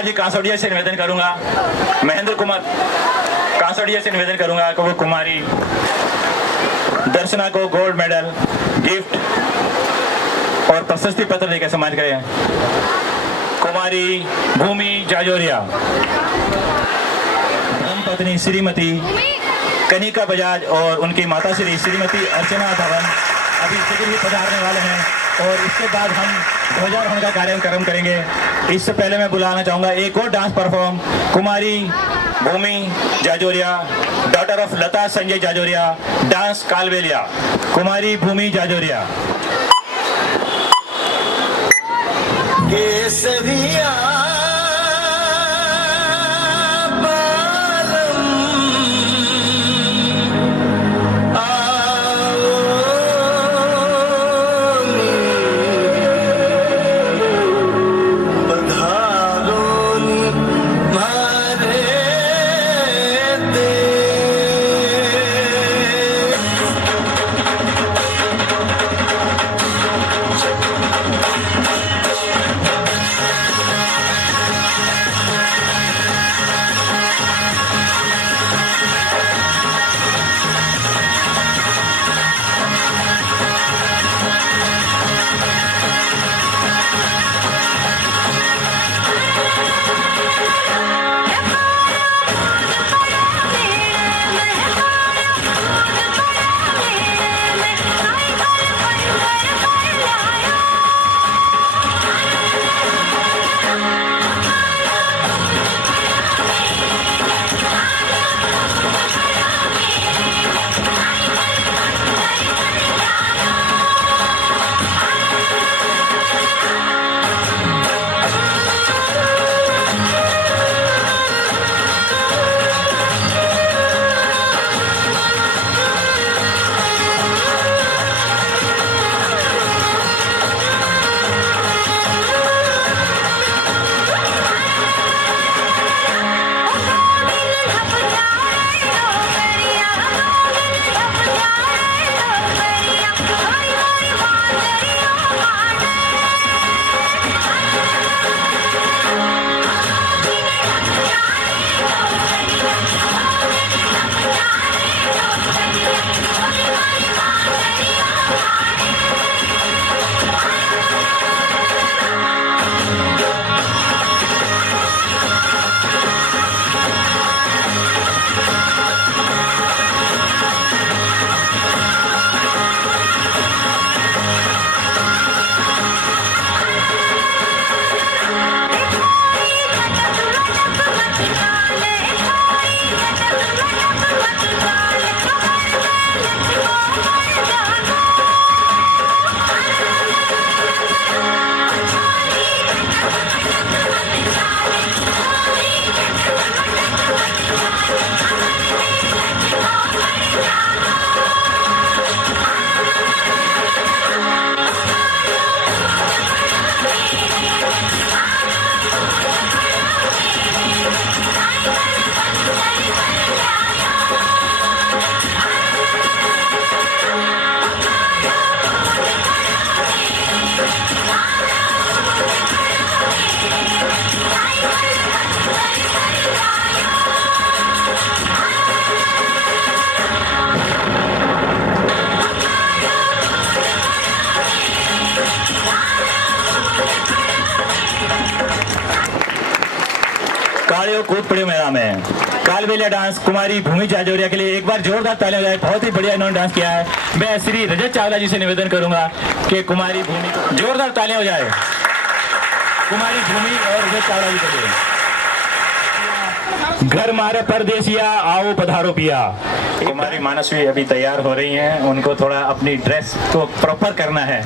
जी कांसोड़िया से निवेदन करूंगा, महेंद्र कुमार कांसोड़िया से निवेदन करूंगा कि वो कुमारी दर्शना को गोल्ड मेडल, गिफ्ट और प्रशस्ति पत्र देकर सम्मानित करें। कुमारी भूमि जाजोरिया, धर्मपत्नी श्रीमती कनिका बजाज और उनकी माता श्री श्रीमती अर्चना धवन अभी शीघ्र ही पधारने वाले हैं और इसके बाद हम ध्वजारोहण का कार्यक्रम करेंगे। इससे पहले मैं बुलाना चाहूंगा एक और डांस परफॉर्म, कुमारी Bhumi Jajoria, daughter of Lata Sanjay Jajoria, dance Kalbeliya. कुमारी भूमि जाजोरिया। केसरिया कूद पड़े मैदान में। कालबेलिया डांस कुमारी भूमि जाजोरिया के लिए एक बार जोरदार तालियां बजाएं। बहुत ही बढ़िया इन्होंने डांस किया है। मैं श्री रजत चावला जी से निवेदन करूंगा कि कुमारी भूमि जोरदार तालियां बजाएं कुमारी भूमि और रजत चावला जी के लिए। घर मारे परदेसिया आओ पधारो पिया। कुमारी मानसवी अभी तैयार हो रही हैं, उनको थोड़ा अपनी ड्रेस को प्रॉपर करना है।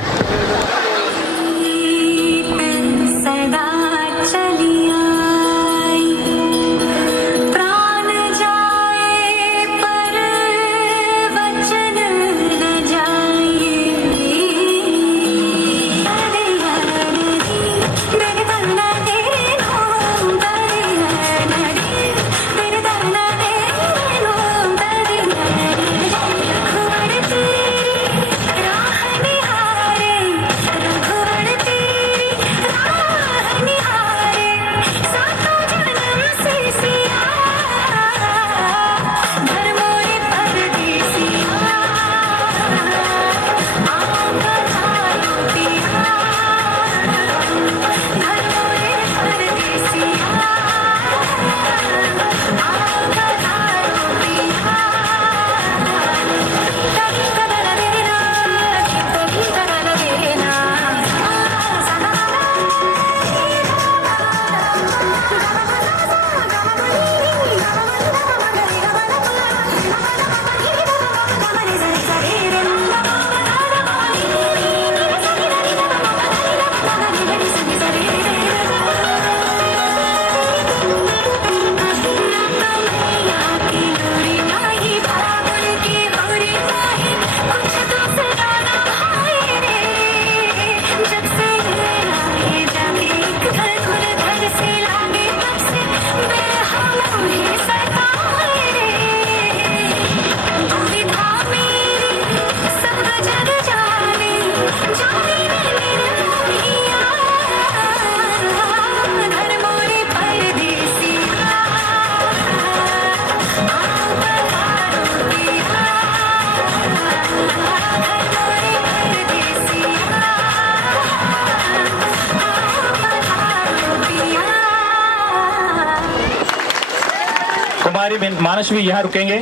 मानसवी यहाँ रुकेंगे।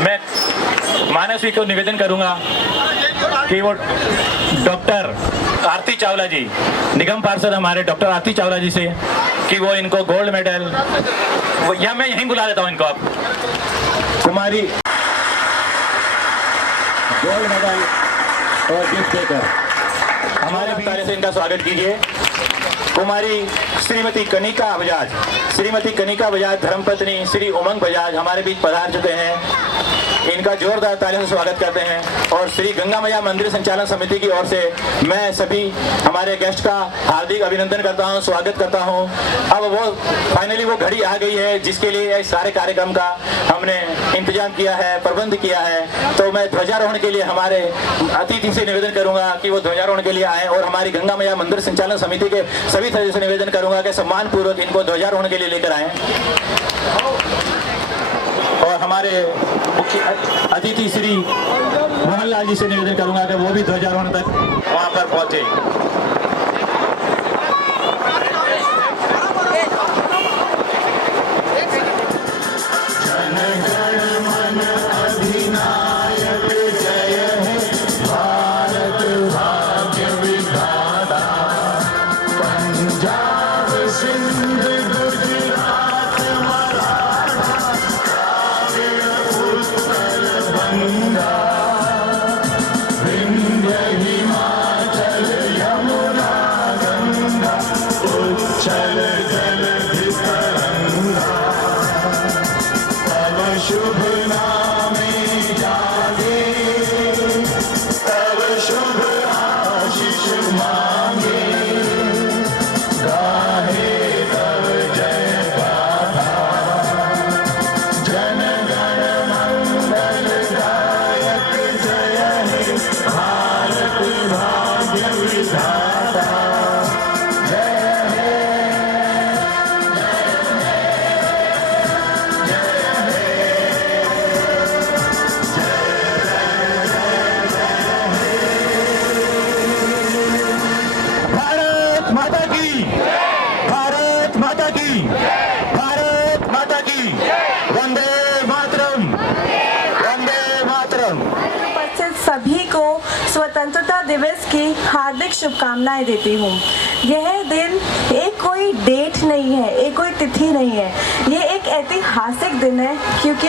मैं मानसवी को निवेदन करूंगा कि वो डॉक्टर आरती चावला जी, निगम पार्षद हमारे डॉक्टर आरती चावला जी से, कि वो इनको गोल्ड मेडल, या मैं यहीं बुला देता हूँ इनको, आप कुमारी गोल्ड मेडल और गिफ्ट देकर हमारे तारे से इनका स्वागत कीजिए। कुमारी श्रीमती कनिका बजाज, श्रीमती कनिका बजाज धर्मपत्नी श्री उमंग बजाज हमारे बीच पधार चुके हैं। इनका जोरदार तालियों से स्वागत करते हैं। और श्री गंगा मैया मंदिर संचालन समिति की ओर से मैं सभी हमारे गेस्ट का हार्दिक अभिनंदन करता हूं, स्वागत करता हूं। अब वो फाइनली वो घड़ी आ गई है जिसके लिए इस सारे कार्यक्रम का हमने इंतजाम किया है, प्रबंध किया है। तो मैं ध्वजारोहण के लिए हमारे अतिथि से निवेदन करूंगा कि वो ध्वजारोहण के लिए आए, और हमारी गंगा मैया मंदिर संचालन समिति के सभी सदस्यों से निवेदन करूंगा कि सम्मान पूर्वक इनको ध्वजारोहण के लिए लेकर आए। और हमारे मुख्य अतिथि श्री मोहनलाल जी से निवेदन करूंगा कि वो भी ध्वजारोहण तक वहां पर पहुंचे। स्वतंत्रता दिवस की हार्दिक शुभकामनाएं देती हूँ। यह दिन एक कोई डेट नहीं है, एक कोई तिथि नहीं है, ये एक ऐतिहासिक दिन है क्योंकि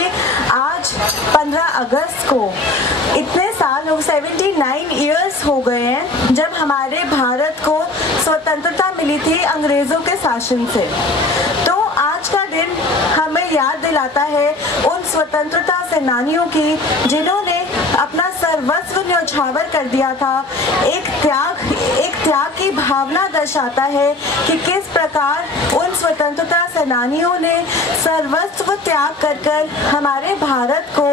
आज 15 अगस्त को इतने साल हो 79 इयर्स हो गए हैं जब हमारे भारत को स्वतंत्रता मिली थी अंग्रेज़ों के शासन से। तो आज का दिन हमें याद दिलाता है उन स्वतंत्रता सेनानियों की जिन्होंने अपना सर्वस्व न्यौछावर कर दिया था। एक त्याग की भावना दर्शाता है कि किस प्रकार उन स्वतंत्रता सेनानियों ने सर्वस्व त्याग कर हमारे भारत को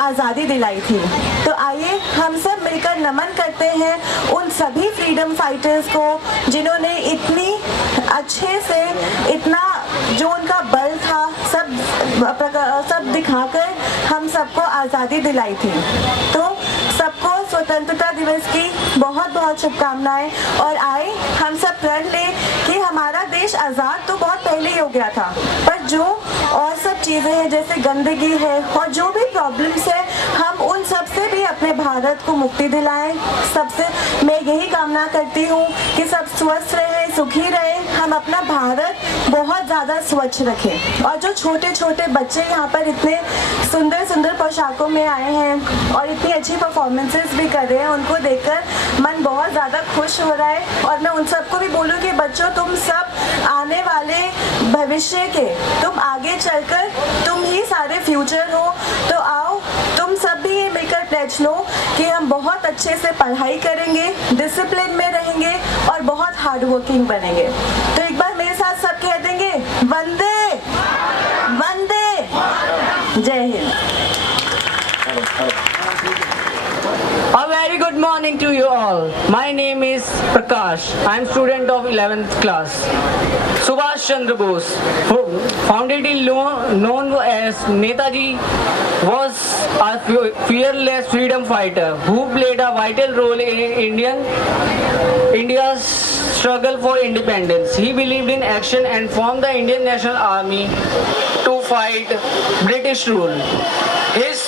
आज़ादी दिलाई थी। तो आइए हम सब मिलकर नमन करते हैं उन सभी फ्रीडम फाइटर्स को जिन्होंने इतनी अच्छे से, इतना जो उनका बल था सब दिखाकर हम सबको आज़ादी दिलाई थी। तो सबको स्वतंत्रता दिवस की बहुत बहुत शुभकामनाएं। और आए हम सब प्रण लें कि हमारा देश आज़ाद तो बहुत पहले ही हो गया था, पर जो और सब चीज़ें हैं जैसे गंदगी है और जो भी प्रॉब्लम्स है, हम उन सब से भी अपने भारत को मुक्ति दिलाएं। सबसे मैं यही कामना करती हूँ कि सब स्वस्थ रहे, सुखी रहे, हम अपना भारत बहुत ज़्यादा स्वच्छ रखें। और जो छोटे छोटे बच्चे यहाँ पर इतने सुंदर सुंदर पोशाकों में आए हैं और इतनी अच्छी परफॉर्मेंसेस भी कर रहे हैं, उनको देखकर मन बहुत ज़्यादा खुश हो रहा है। और मैं उन सबको भी बोलूँ कि बच्चों, तुम सब आने वाले भविष्य के, तुम आगे चलकर तुम ही सारे फ्यूचर हो। तो आओ तुम सब भी ये मिलकर प्लेज लो कि हम बहुत अच्छे से पढ़ाई करेंगे, डिसिप्लिन में रहेंगे और बहुत हार्ड वर्किंग बनेंगे। तो एक बार मेरे साथ सब कह देंगे, वंदे वंदे, जय Hind. A very good morning to you all. My name is Prakash. I am student of 11th class. Subhash Chandra Bose, founded known as Netaji, was a fearless freedom fighter who played a vital role in India's struggle for independence. He believed in action and formed the Indian National Army to fight British rule. His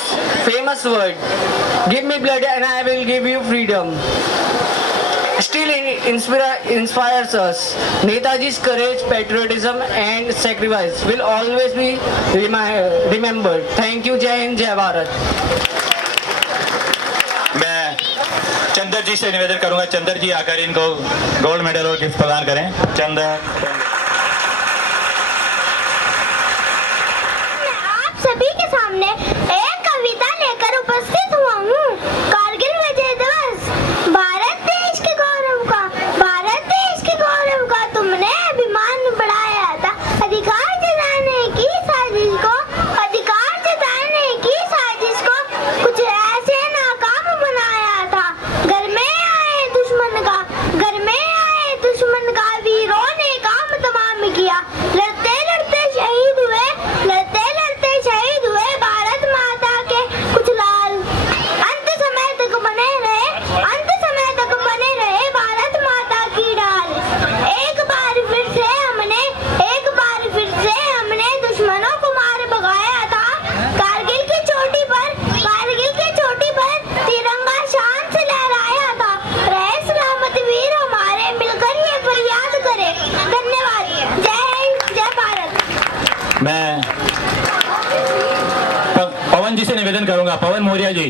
famous word, "Give me blood and I will give you freedom," still inspires us. Netaji's courage, patriotism and sacrifice will always be remembered. Thank you. Jai Hind, Jai Bharat. मैं चंदर जी से निवेदन करूंगा, चंदर जी आकर इनको gold medal और gift प्रदान करें। चंदर, आप सभी के सामने एक कविता लेकर उपस्थित हुआ हूँ। कारगिल विजय दिवस, भारत देश के गौरव का, भारत देश के गौरव का तुमने अभिमान बढ़ाया था। अधिकार जताने की साजिश को, अधिकार जताने की साजिश को कुछ ऐसे नाकाम बनाया था। घर में आए दुश्मन का, घर में आए दुश्मन का वीरों ने काम तमाम किया। लड़ते लड़ते शहीद हुए, लड़ते लड़ते शहीद हुए भारत माता के कुछ लाल। अंत समय तक बने रहे, अंत समय तक बने रहे भारत माता की डाल। एक बार फिर से हमने, एक बार फिर से हमने दुश्मनों को मार भगाया था। कारगिल की चोटी पर, कारगिल की चोटी पर तिरंगा शान से लहराया था। रहे सलामत वीर हमारे, मिलकर ये फरियाद करें। धन्यवाद। जय हिंद, जय भारत। मैं पवन जी से निवेदन करूंगा, पवन मौर्य जी,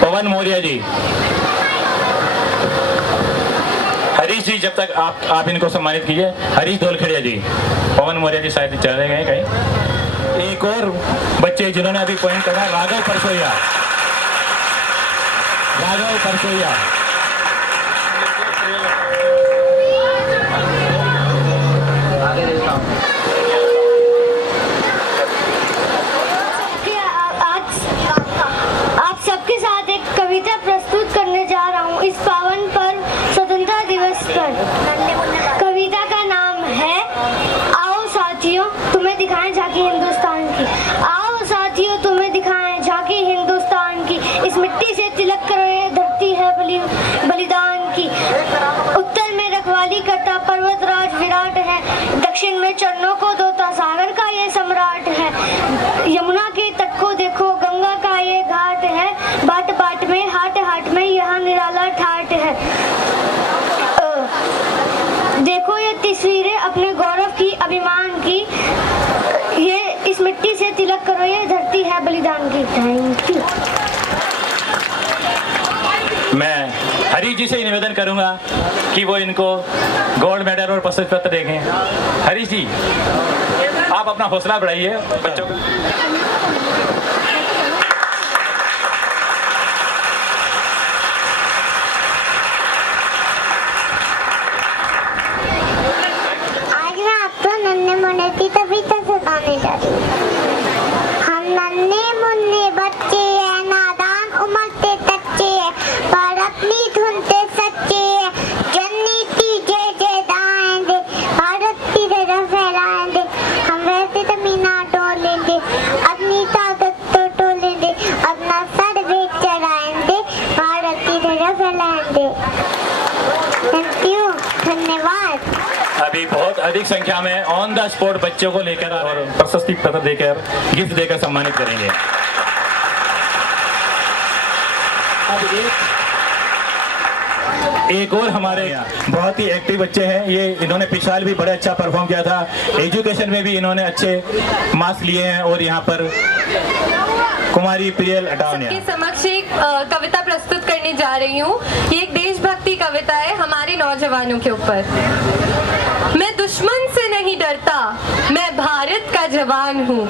पवन मौर्य जी। हरीश जी, जब तक आप इनको सम्मानित कीजिए। हरीश धोलखेड़िया जी, पवन मौर्य जी शायद चले गए कहीं। एक और बच्चे जिन्होंने अभी पॉइंट करा, राघव परसोइया, राघव परसोइया। आप सबके साथ एक कविता प्रस्तुत करने जा रहा हूँ इस पावन पर्व स्वतंत्रता दिवस पर। कविता का नाम है आओ साथियों तुम्हें दिखाएं झांकी हिंदुस्तान की। आओ साथियों तुम्हें दिखाएं झांकी हिंदुस्तान की। इस मिट्टी से तिलक करो ये धरती है बलिदान की। उत्तर में रखवाली करता पर्वतराज विराट है, दक्षिण में चरणों को धोता सागर का ये सम्राट है। यमुना के तट को देखो गंगा का ये घाट है, बाट बाट में हाट हाट में यहाँ निराला ठाट है। देखो ये तस्वीरें अपने गौरव की, अभिमान की। ये इस मिट्टी से तिलक करो ये धरती है बलिदान की। Thank you. मैं हरीश जी से निवेदन करूंगा कि वो इनको गोल्ड मेडल और प्रशस्ति पत्र देंगे। हरीश जी, आप अपना हौसला बढ़ाइए बच्चों का। आज मैं आपको नन्हे मुन्ने की कविता सुनाने जा रही हूँ। हम नन्हे मुन्ने बच्चे हैं, नादान उमड़ते कच्चे हैं, पर अपनी धुन से सच्चे हैं। जननी की जय जय गाएंगे, भारत की ध्वजा फहराएंगे। हम वैसे जमीना डोलेंगे, अपनी ताकत तो टोलेंगे, अपना सर भी चढ़ाएंगे, भारत की ध्वजा फहराएंगे। थैंक यू, धन्यवाद। अभी बहुत अधिक संख्या में ऑन द स्पॉट बच्चों को लेकर और प्रशस्ति पत्र देकर, गिफ्ट देकर सम्मानित करेंगे। अब एक और हमारे बहुत ही एक्टिव बच्चे हैं। ये इन्होंने पिछले साल भी बड़ा अच्छा परफॉर्म किया था। एजुकेशन में भी इन्होंने अच्छे मार्क्स लिए हैं। और यहाँ पर कुमारी प्रियल अटावनिया के समक्ष एक कविता प्रस्तुत करने जा रही हूँ। ये एक देशभक्ति कविता है हमारे नौजवानों के ऊपर। मैं दुश्मन से नहीं डरता, मैं भारत का जवान हूँ।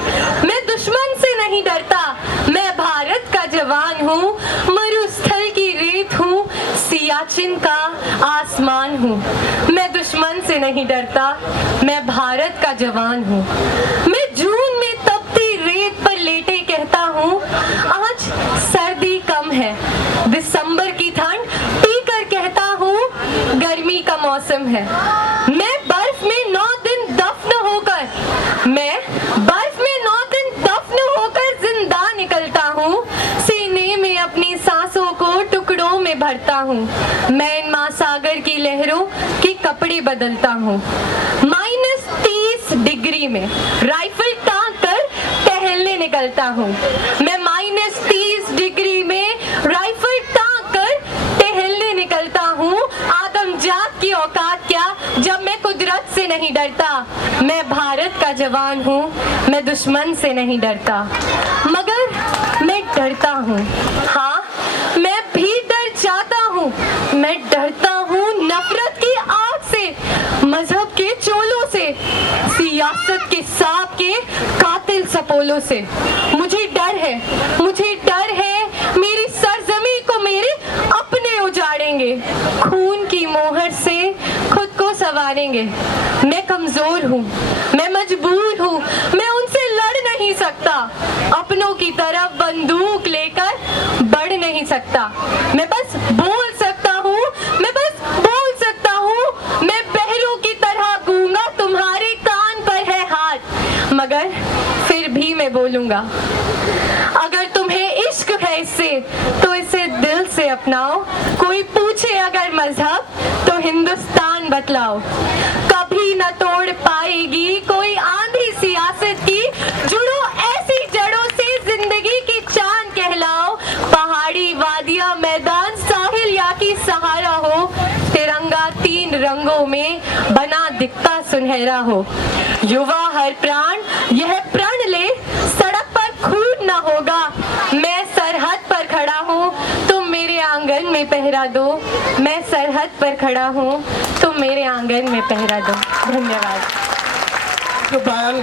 मैं दुश्मन से नहीं डरता, मैं भारत का जवान हूँ। मरुस्थल की रेत हूँ, सियाचिन का आसमान हूँ। मैं दुश्मन से नहीं डरता, मैं भारत का जवान हूँ। मैं जून में तपती रेत पर लेटे कहता हूँ आज सर्दी कम है। दिसंबर की ठंड पीकर कहता हूँ गर्मी का मौसम है। मैं बर्फ में 9 दिन दफन होकर, मैं बर्फ में 9 दिन दफन होकर जिंदा निकलता हूँ। सीने में अपनी सांसों को टुकड़ों में भरता हूँ। मैं इन महासागर की लहरों के कपड़े बदलता हूँ। -30 डिग्री में राइफल टांग कर टहलने निकलता हूँ। मैं -30 डिग्री में राइफल टांग कर टहलने निकलता हूँ। आदमजात की औकात क्या जब मैं कुदरत से नहीं डरता। मैं भारत का जवान हूँ, मैं दुश्मन से नहीं डरता, मगर मैं डरता हूँ। हाँ, मैं भी डर जाता हूँ। मैं डरता हूँ नफरत की आग से, मजहब के चोलों से, सियासत के सांप के कातिल सपोलों से। मुझे डर है मेरी सरजमी को मेरे अपने उजाड़ेंगे, खून की मोहर से खुद को संवारेंगे। मैं कमजोर हूँ, मैं मजबूर हूँ, मैं उनसे लड़ नहीं सकता, अपनों की तरफ बंदूक लेकर बढ़ नहीं सकता। मैं बस बोल सकता हूँ, मैं बस बोल सकता हूँ। मैं बहरों की तरह गूंगा, तुम्हारे कान पर है हाथ, मगर फिर भी मैं बोलूंगा। अगर तुम्हें इश्क है इससे तो इसे दिल से अपनाओ। कोई पूछे अगर मजहब तो हिंदुस्तान बतलाओ। कभी न तोड़ पाएगी कोई आंधी सियासत की, जुड़ो ऐसी जड़ों से जिंदगी की चांद कहलाओ। पहाड़ी वादियां मैदान साहिल या की सहारा हो, तिरंगा 3 रंगों में बना दिखता सुनहरा हो। युवा हर प्राण यह प्रण ले, सड़क पर खून न होगा। मैं सरहद पर खड़ा हूँ, तुम मेरे आंगन में पहरा दो। मैं सरहद पर खड़ा हूँ, तुम मेरे आंगन में पहरा दो। धन्यवाद। पायल,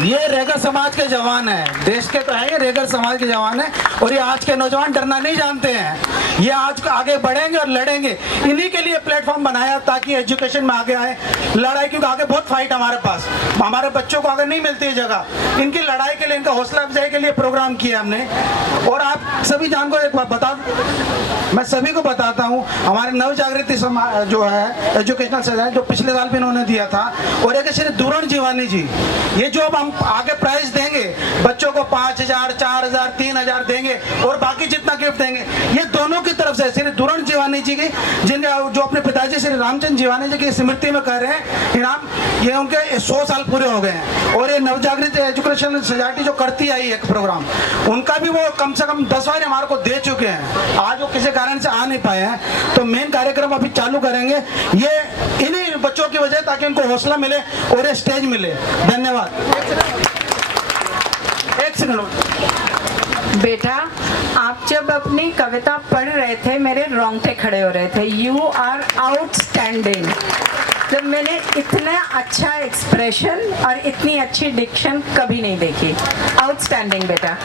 ये रेगर समाज के जवान है, देश के तो है, ये रेगर समाज के जवान है। और ये आज के नौजवान डरना नहीं जानते हैं, ये आज आगे बढ़ेंगे और लड़ेंगे। इन्हीं के लिए प्लेटफॉर्म बनाया ताकि एजुकेशन में आगे आए, लड़ाई, क्योंकि आगे बहुत फाइट हमारे पास, हमारे बच्चों को आगे नहीं मिलती है जगह। इनकी लड़ाई के लिए, इनका हौसला अफजाई के लिए प्रोग्राम किया हमने। और आप सभी जान को एक बात बता, मैं सभी को बताता हूँ, हमारे नवजागृति जो है एजुकेशनल से जो पिछले साल भी इन्होंने दिया था, और एक श्री दुरण जीवानी जी, ये जो अब हम आगे प्राइज देंगे बच्चों को 5000, 4000, 3000 देंगे और बाकी जितना गिफ्ट देंगे, ये दोनों की तरफ से श्री दुरण जीवानी जी की, जो अपने पिताजी श्री रामचंद्र जीवानी जी की स्मृति में कर रहे हैं इनाम, ये उनके 100 साल पूरे हो गए हैं। और ये नवजागृत एजुकेशनल सोसाइटी जो करती आई एक प्रोग्राम, उनका भी वो कम से कम 10 बार हमारे को दे चुके हैं। आज वो किसी कारण से आ नहीं पाए हैं, तो मेन कार्यक्रम अभी चालू करेंगे ये इन्हीं बच्चों की वजह, ताकि उनको हौसला मिले और ये स्टेज मिले। धन्यवाद। एक सेकंड बेटा, आप जब अपनी कविता पढ़ रहे थे मेरे रोंगटे खड़े हो रहे थे। You are outstanding. जब मैंने इतना अच्छा एक्सप्रेशन और इतनी अच्छी डिक्शन कभी नहीं देखी। आउटस्टैंडिंग बेटा।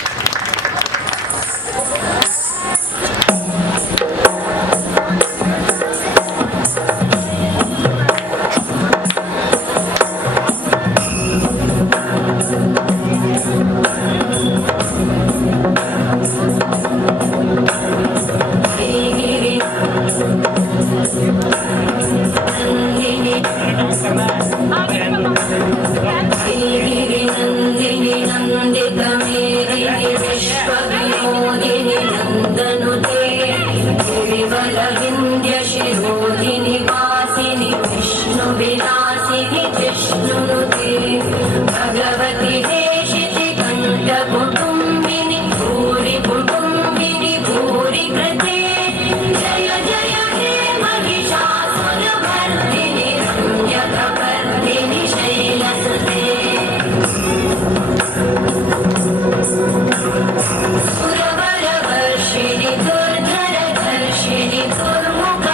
सुरवरवर्षिणि दुर्धरधर्षिणि दुर्मुख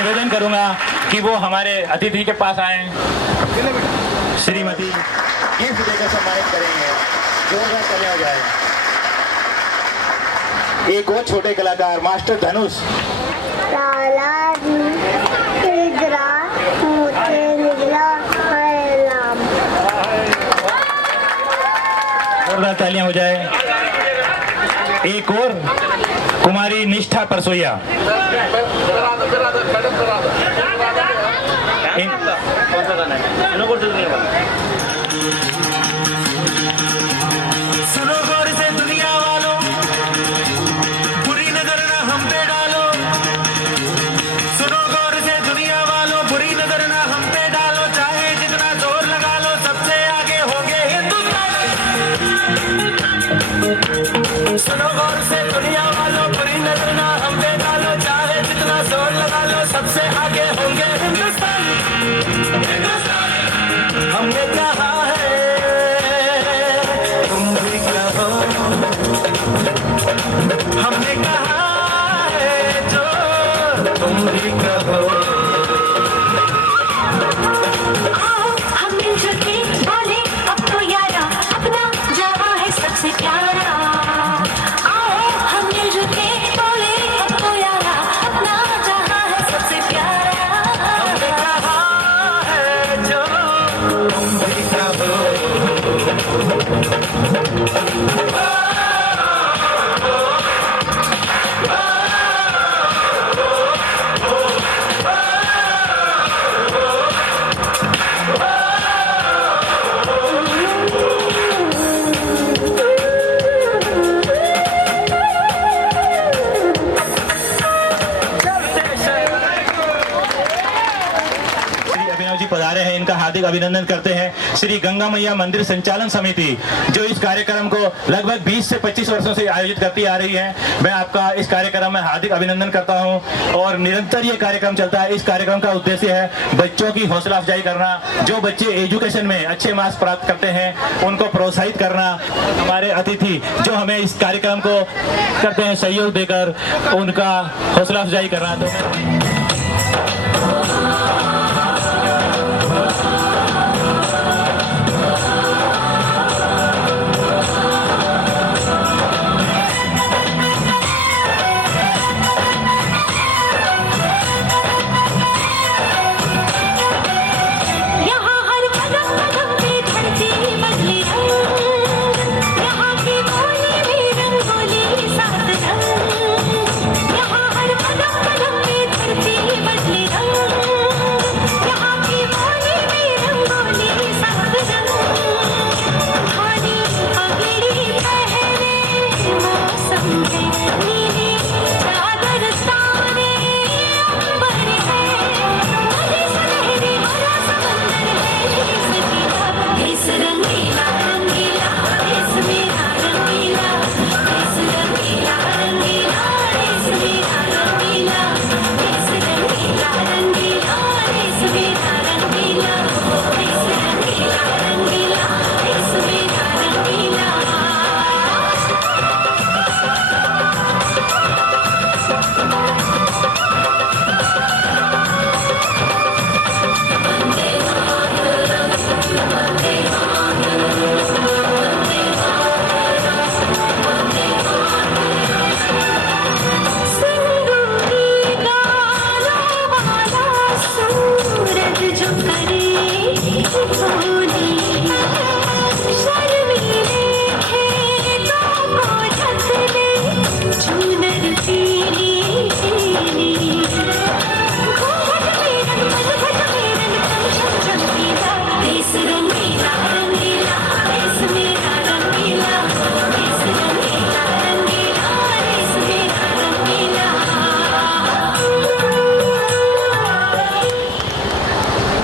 निवेदन करूंगा कि वो हमारे अतिथि के पास आए, श्रीमती गिफ्ट देकर सम्मानित करेंगे। जोरदार तालियां हो जाए। एक और छोटे कलाकार मास्टर धनुष। जोरदार तालियां हो जाए। एक और कुमारी निष्ठा परसोइया। कौन सा गाना है? सुनो गौर से दुनिया वालों, बुरी नजर ना हम पे डालो। सुनो गौर से दुनिया वालों, बुरी नजर ना हम पे डालो। चाहे जितना जोर लगा लो, सबसे आगे होंगे हिंदुस्तान। सुनो गौर से दुनिया वालों, बुरी नजर ना हम पे डालो। चाहे जितना जोर लगा लो, सबसे आगे होंगे हिंदुस्तान। हमने कहा है तुम भी कहो, हमने कहा है जो तुम भी कहो। हम मिलजुल के बोले अब तो यारा, अपना जहां है सबसे प्यारा। आओ हम मिलजुल के बोले अब तो यारा, अपना जहां है सबसे प्यारा। हमने कहा है जो तुम भी कहो। पधारे हैं, इनका हार्दिक अभिनंदन करते हैं। श्री गंगा मैया मंदिर संचालन समिति जो इस कार्यक्रम को लगभग 20 से 25 वर्षों से आयोजित करती आ रही है, मैं आपका इस कार्यक्रम में हार्दिक अभिनंदन करता हूं। और निरंतर ये कार्यक्रम चलता है। इस कार्यक्रम का उद्देश्य है बच्चों की हौसला अफजाई करना। जो बच्चे एजुकेशन में अच्छे मार्क्स प्राप्त करते हैं उनको प्रोत्साहित करना। हमारे अतिथि जो हमें इस कार्यक्रम को करते हैं सहयोग देकर उनका हौसला अफजाई करना। तो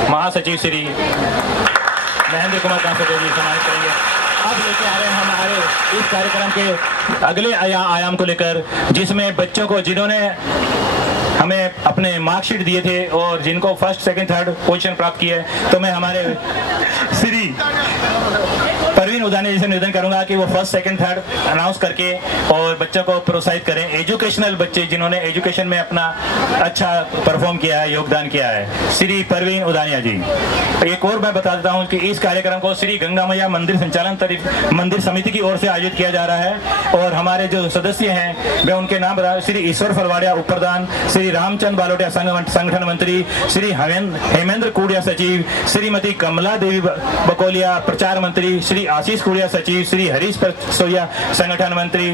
महासचिव श्री महेंद्र कुमार कांसोदेव जी सम्मानित करेंगे। अब लेके आ रहे हैं हमारे इस कार्यक्रम के अगले आयाम को लेकर, जिसमें बच्चों को जिन्होंने हमें अपने मार्कशीट दिए थे और जिनको फर्स्ट सेकंड थर्ड पोजीशन प्राप्त की है, तो मैं हमारे श्री परवीन उदानिया जी से निवेदन करूंगा कि वो फर्स्ट सेकंड थर्ड अनाउंस करके और बच्चों को प्रोत्साहित करें। एजुकेशनल बच्चे जिन्होंने एजुकेशन में अपना अच्छा परफॉर्म किया है, योगदान किया है, श्री परवीन उदानिया जी। एक और मैं बता देता हूँ कि इस कार्यक्रम को श्री गंगा मैया मंदिर संचालन मंदिर समिति की ओर से आयोजित किया जा रहा है और हमारे जो सदस्य हैं मैं उनके नाम बता, श्री ईश्वर फलवाड़िया उप प्रधान, श्री रामचंद्र बालोटिया संगठन मंत्री, श्री हेमेंद्र कुड़िया सचिव, श्रीमती कमला देवी बकोलिया प्रचार मंत्री, श्री आशीष कुड़िया सचिव, श्री हरीश सोया संगठन मंत्री,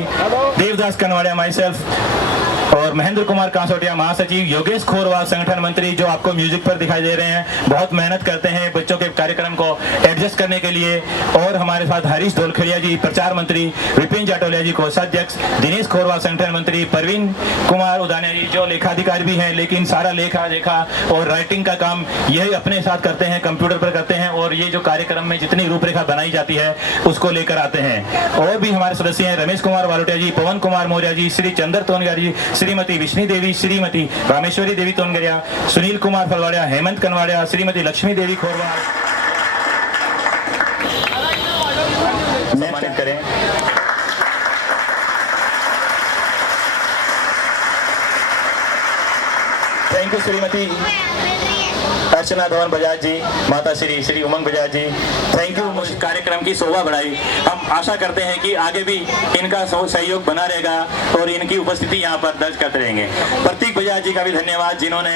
देवदास कनवाड़िया माई सेल्फ और महेंद्र कुमार कांसोटिया महासचिव, योगेश खोरवाल संगठन मंत्री जो आपको म्यूजिक पर दिखाई दे रहे हैं, बहुत मेहनत करते हैं बच्चों के कार्यक्रम को एडजस्ट करने के लिए। और हमारे साथ हरीश धोलखड़िया जी प्रचार मंत्री, विपिन जाटोलिया जी कोषाध्यक्ष, दिनेश खोरवाल संगठन मंत्री, परवीन कुमार उदानिया जी जो लेखाधिकारी भी हैं लेकिन सारा लेखा और राइटिंग का काम यही अपने साथ करते हैं, कंप्यूटर पर करते हैं और ये जो कार्यक्रम में जितनी रूपरेखा बनाई जाती है उसको लेकर आते हैं। और भी हमारे सदस्य हैं रमेश कुमार वालोटिया जी, पवन कुमार मौर्य जी, श्री चंद्र तोनगर जी, श्रीमती विष्णु देवी, श्रीमती रामेश्वरी देवी तोनगरिया, सुनील कुमार फलवाड़िया, हेमंत कनवाड़िया, श्रीमती लक्ष्मी देवी खोरवाल। सम्मानित करें। थैंक यू श्रीमती अर्चना धवन बजाज जी, माता श्री उमंग बजाज जी, थैंक यू। कार्यक्रम की शोभा बढ़ाई। हम आशा करते हैं कि आगे भी इनका सहयोग बना रहेगा और इनकी उपस्थिति यहाँ पर दर्ज करते रहेंगे। प्रतीक बजाज जी का भी धन्यवाद जिन्होंने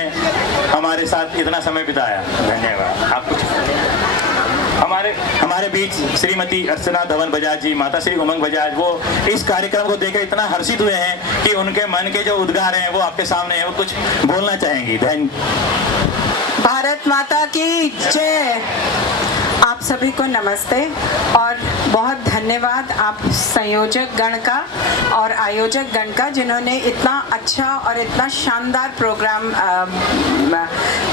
हमारे साथ इतना समय बिताया, धन्यवाद। आप कुछ हमारे बीच श्रीमती अर्चना धवन बजाज जी, माता श्री उमंग बजाज, वो इस कार्यक्रम को देखकर इतना हर्षित हुए हैं कि उनके मन के जो उद्गार हैं वो आपके सामने हैं, वो कुछ बोलना चाहेंगी। भारत माता की जय। आप सभी को नमस्ते और बहुत धन्यवाद आप संयोजक गण का और आयोजक गण का जिन्होंने इतना अच्छा और इतना शानदार प्रोग्राम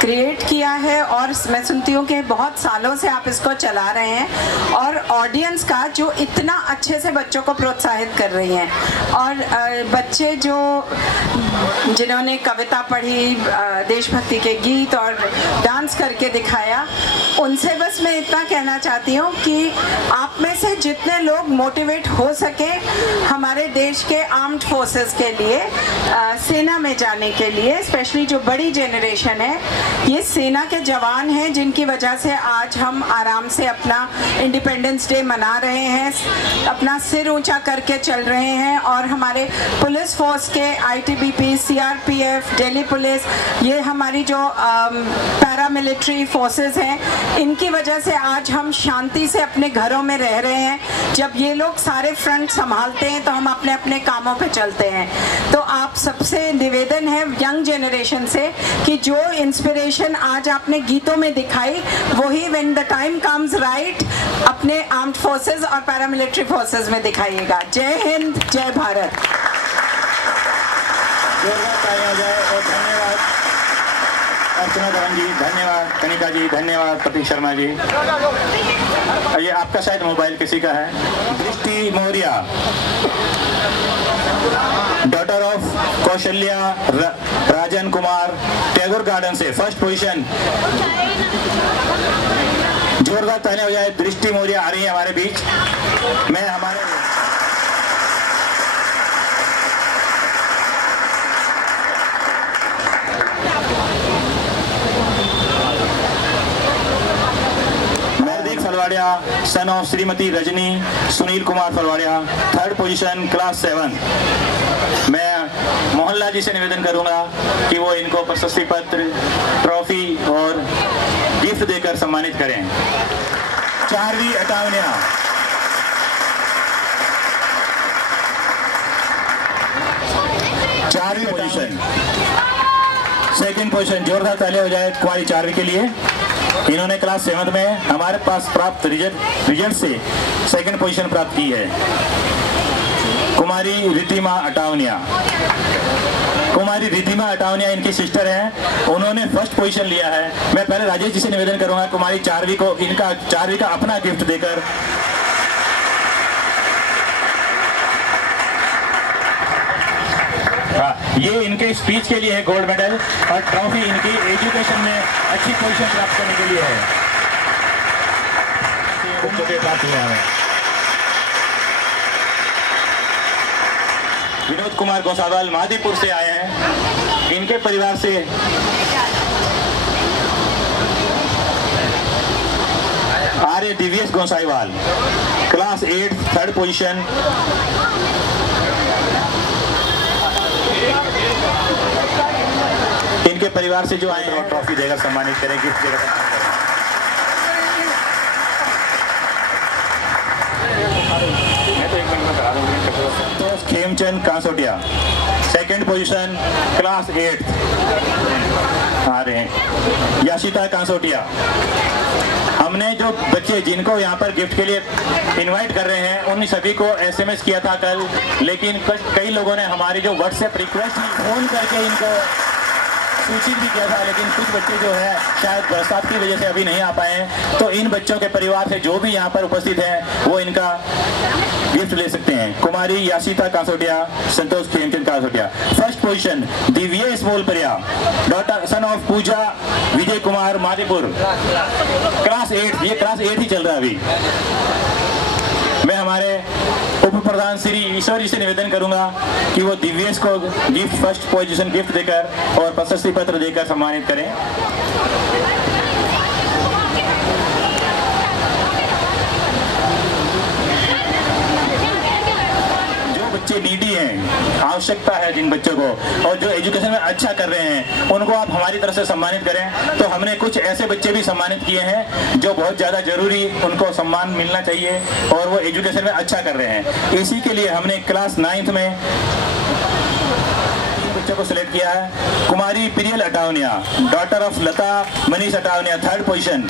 क्रिएट किया है और मैं सुनती हूँ कि बहुत सालों से आप इसको चला रहे हैं और ऑडियंस का जो इतना अच्छे से बच्चों को प्रोत्साहित कर रही हैं और बच्चे जो जिन्होंने कविता पढ़ी, देशभक्ति के गीत और डांस करके दिखाया, उनसे बस मैं इतना कहना चाहती हूँ कि आप में से जितने लोग मोटिवेट हो सके हमारे देश के आर्म्ड फोर्सेस के लिए, सेना में जाने के लिए, स्पेशली जो बड़ी जनरेशन है, ये सेना के जवान हैं जिनकी वजह से आज हम आराम से अपना इंडिपेंडेंस डे मना रहे हैं, अपना सिर ऊंचा करके चल रहे हैं और हमारे पुलिस फोर्स के आईटीबीपी, सीआरपीएफ, दिल्ली पुलिस, ये हमारी जो पैरामिलिट्री फोर्सेस हैं, इनकी वजह से आज हम शांति से अपने घरों में रह रहे हैं। जब ये लोग सारे फ्रंट संभालते हैं तो हम अपने अपने कामों पे चलते हैं। तो आप सबसे निवेदन है यंग जनरेशन से कि जो इंस्पिरेशन आज आपने गीतों में दिखाई वही when the time comes right अपने आर्म्ड फोर्सेस और पैरामिलिट्री फोर्सेस में दिखाइएगा। जय हिंद, जय भारत। धन्यवाद अर्चना धवन जी, धन्यवाद कनिका जी, धन्यवाद प्रतीक शर्मा जी। ये आपका शायद मोबाइल किसी का है। दृष्टि Maurya, daughter of Kaushalya Rajan Kumar, Tagore garden से फर्स्ट पोजीशन। जोरदार तालियां हो जाए। दृष्टि मौर्य आ रही है हमारे बीच। मैं Phalwadia, son of Shrimati Rajni Sunil Kumar Phalwadia, third position, class 7। मैं मोहनलाल जी से निवेदन करूंगा कि वो इनको प्रशस्ति पत्र, ट्रॉफी और गिफ्ट देकर सम्मानित करें। चारवी अटावनिया, चारवी पोजीशन, सेकंड पोजीशन। जोरदार तालियां हो जाए कुमारी चारवी के लिए। इन्होंने क्लास 7 में हमारे पास प्राप्त रिजल्ट से सेकंड पोजीशन प्राप्त की है। कुमारी रितिमा अटावनिया, कुमारी रितिमा अटावनिया इनकी सिस्टर हैं, उन्होंने फर्स्ट पोजीशन लिया है। मैं पहले राजेश जी से निवेदन करूंगा कुमारी चारवी को इनका चारवी का अपना गिफ्ट देकर ये इनके स्पीच के लिए है गोल्ड मेडल और ट्रॉफी इनकी एजुकेशन में अच्छी पोजीशन प्राप्त करने के लिए है। प्राप्त हुआ है। विनोद कुमार गोसावाल मादीपुर से आए हैं। इनके परिवार से आर्य दिव्येश गोसाईवाल क्लास 8 3rd पोजीशन। इनके परिवार से जो आए हैं ट्रॉफी देकर सम्मानित करें, गिफ्ट देकर Santosh Khemchand Kansotia 2nd position class 8 आ रहे हैं। याशिता कांसोटिया। हमने जो बच्चे जिनको यहाँ पर गिफ्ट के लिए इनवाइट कर रहे हैं उन सभी को एसएमएस किया था कल, लेकिन कई लोगों ने हमारी जो व्हाट्सएप रिक्वेस्ट फोन करके इनको सूचित भी किया था, लेकिन कुछ बच्चे जो है शायद बरसात की वजह से अभी नहीं आ पाए हैं। तो इन बच्चों के परिवार से जो भी यहाँ पर उपस्थित हैं वो इनका गिफ्ट ले सकते हैं। कुमारी Yashita Kansotia, Santosh Khemchand Kansotia. 1st position Divyesh Molparia, daughter son of Pooja Vijay Kumar Madipur class 8। ये क्लास 8 ही चल रहा है अभी। मैं हमारे उप प्रधान श्री ईश्वर जी से निवेदन करूंगा कि वो दिव्येश को गिफ्ट 1st पोजीशन गिफ्ट देकर और प्रशस्ति पत्र देकर सम्मानित करें। बच्चे नीडी हैं, आवश्यकता है जिन बच्चों को और जो एजुकेशन में अच्छा कर रहे हैं उनको आप हमारी तरफ से सम्मानित करें। तो हमने कुछ ऐसे बच्चे भी सम्मानित किए हैं जो बहुत ज़्यादा जरूरी, उनको सम्मान मिलना चाहिए और वो एजुकेशन में अच्छा कर रहे हैं। इसी के लिए हमने क्लास 9th में बच्चों को सिलेक्ट किया है। कुमारी Priyal Atawania, daughter of Lata Manish Atawania 3rd position.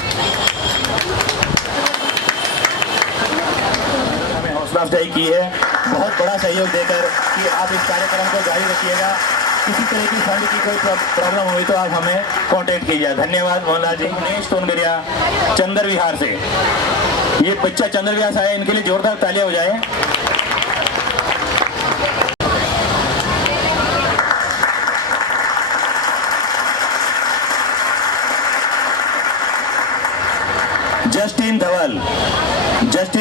हौसला अफजाई की है, बहुत बड़ा सहयोग देकर कि आप इस कार्यक्रम को जारी रखिएगा। किसी तरह की फंड की कोई प्रॉब्लम हुई तो आप हमें कांटेक्ट कीजिए। धन्यवाद मोहनलाल जी। गणेश टोनगरिया चंद्र विहार से, ये बच्चा चंद्र विहार से आया, इनके लिए जोरदार तालियां हो जाए। जस्टिन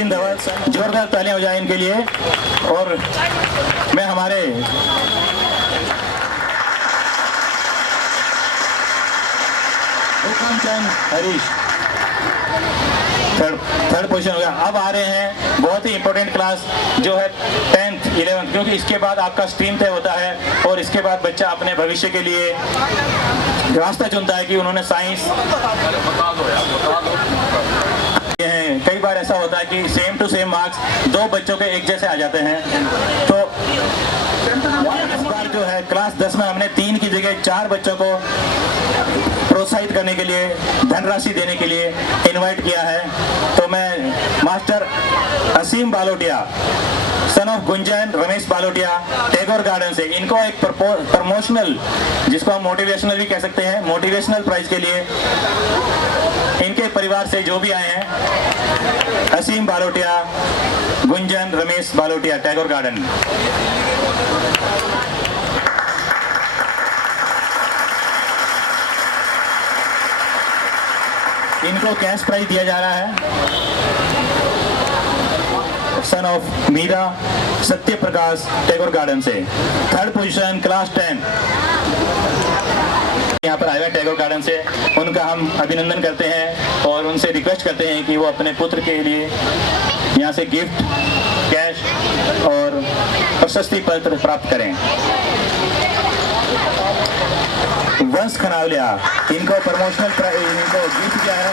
धवल, जोरदार तालियां हो जाए इनके लिए। और मैं हमारे हुकुमचंद हरीश 3rd पोजीशन हो गया। अब आ रहे हैं बहुत ही इंपॉर्टेंट क्लास जो है 10th 11th, क्योंकि इसके बाद आपका स्ट्रीम तय होता है और इसके बाद बच्चा अपने भविष्य के लिए रास्ता चुनता है कि उन्होंने साइंस। कई बार ऐसा होता है कि सेम टू सेम मार्क्स 2 बच्चों के एक जैसे आ जाते हैं। तो इस बार जो है क्लास 10 में हमने 3 की जगह 4 बच्चों को प्रोत्साहित करने के लिए, धनराशि देने के लिए इनवाइट किया है। तो मैं master Aseem Balotia, son of Gunjan Ramesh Balotia, Tagore garden से, इनको एक प्रमोशनल, जिसको हम मोटिवेशनल भी कह सकते हैं, मोटिवेशनल प्राइज के लिए इनके परिवार से जो भी आए हैं, असीम बालोटिया, गुंजन रमेश बालोटिया, टैगोर गार्डन। इनको कैश प्राइज दिया जा रहा है। Son of Meera Satya Prakash, Tagore garden से 3rd पोजीशन क्लास 10 यहाँ पर आए हुए टैगोर गार्डन से। उनका हम अभिनंदन करते हैं और उनसे रिक्वेस्ट करते हैं कि वो अपने पुत्र के लिए यहाँ से गिफ्ट, कैश और प्रशस्ति पत्र प्राप्त करें। वंश खनावलिया, इनको प्रमोशनल प्राइज, इनको गिफ्ट दिया है।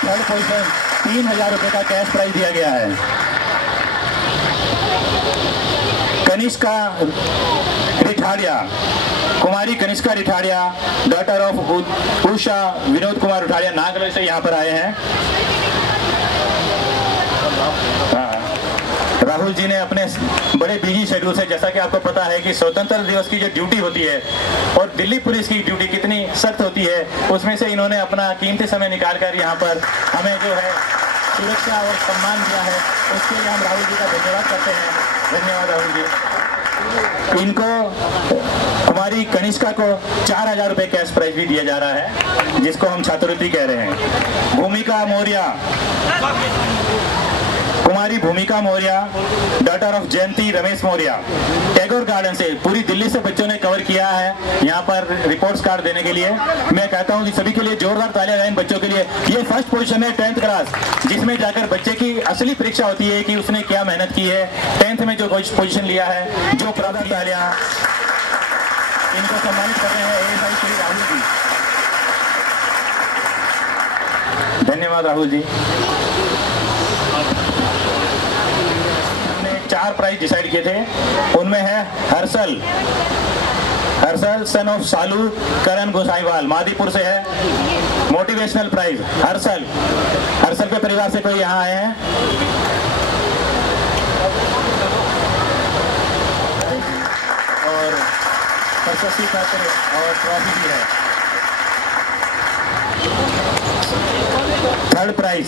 3rd पोजीशन 3000 रुपए का कैश प्राइज दिया गया है। कनिष्का रिठाड़िया, कुमारी कनिष्का रिठाड़िया, डॉटर ऑफ उषा विनोद कुमार रिठाड़िया, नागलोई से यहाँ पर आए हैं। राहुल जी ने अपने बड़े बिजी शेड्यूल से, जैसा कि आपको पता है कि स्वतंत्रता दिवस की जो ड्यूटी होती है और दिल्ली पुलिस की ड्यूटी कितनी सख्त होती है, उसमें से इन्होंने अपना कीमती समय निकालकर यहाँ पर हमें जो है सुरक्षा और सम्मान दिया है। उसके लिए हम राहुल जी का धन्यवाद करते हैं। धन्यवाद राहुल जी। इनको कुमारी कनिष्का को 4000 रुपए कैश प्राइज भी दिया जा रहा है, जिसको हम छात्रवृत्ति कह रहे हैं। भूमिका मौर्य कुमारी भूमिका Maurya, daughter of Jayanti Ramesh Maurya. Tagore garden से पूरी दिल्ली से बच्चों ने कवर किया है यहाँ पर रिपोर्ट्स कार्ड देने के लिए। मैं कहता हूँ कि सभी के लिए जोरदार तालियां हैं इन बच्चों के लिए। ये फर्स्ट पोजीशन है 10th क्लास, जिसमें जाकर बच्चे की असली परीक्षा होती है कि उसने क्या मेहनत की है। 10th में जो पोजीशन लिया है, जो प्राप्त तालियां इनको सम्मानित कर रहे हैं ASI श्री राहुल जी। धन्यवाद राहुल जी। हमने 4 प्राइज डिसाइड किए थे, उनमें है हर्षल सन ऑफ सालू करण गोसाईवाल, मादीपुर से है। मोटिवेशनल प्राइज हर्षल के परिवार से कोई यहाँ आए हैं? और प्रशस्ति पत्र और ट्रॉफी भी है। थर्ड प्राइज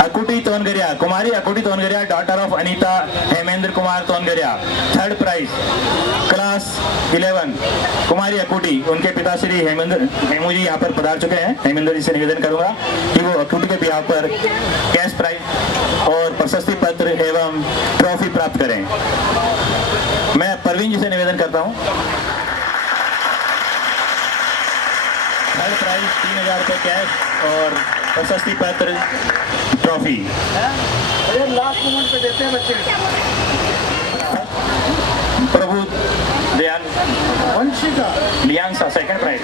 अकुटी तोनगरिया, कुमारी Akuti Tongaria, daughter of Anita Hemendra Kumar Tongaria. Third prize class 11 कुमारी अकुटी, उनके पिता श्री हेमू जी यहाँ पर पधार चुके हैं। हेमेंद्र जी से निवेदन करूंगा कि वो अकुटी के बिहाफ पर कैश प्राइज और प्रशस्ति पत्र एवं ट्रॉफी प्राप्त करें। मैं परवीन जी से निवेदन करता हूँ। थर्ड प्राइज 3000 रुपये कैश और प्रशस्ति पत्र ट्रॉफी। लास्ट मोमेंट पे देते हैं बच्चे। प्रभु दयाल वंशिका लियांसा सेकंड प्राइज।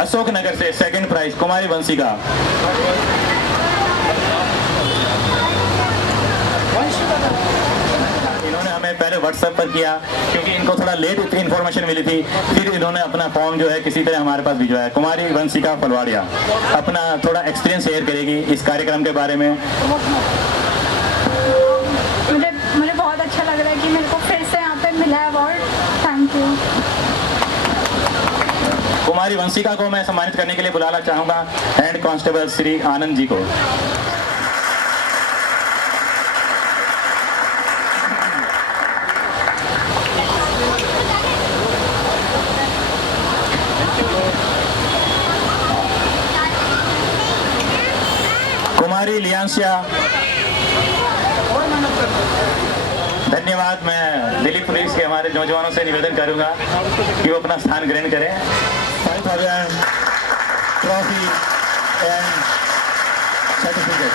अशोक नगर से सेकंड प्राइज कुमारी वंशिका। इन्होंने हमें पहले व्हाट्सएप पर किया क्योंकि इनको थोड़ा लेट इन्फॉर्मेशन मिली थी, फिर इन्होंने अपना फॉर्म जो है किसी तरह हमारे पास भिजवाया। कुमारी वंशिका फलवाड़िया अपना थोड़ा एक्सपीरियंस शेयर करेगी इस कार्यक्रम के बारे में। मुझे बहुत अच्छा लग रहा है कि मेरे को फिर से यहाँ पे मिला है अवार्ड। Thank you. कुमारी वंशिका को मैं सम्मानित करने के लिए बुलाना चाहूंगा हेड कांस्टेबल श्री आनंद जी को। कुमारी लियांसिया, धन्यवाद। मैं दिल्ली पुलिस के हमारे नौजवानों से निवेदन करूंगा कि वो अपना स्थान ग्रहण करें। 5000 trophy and certificate.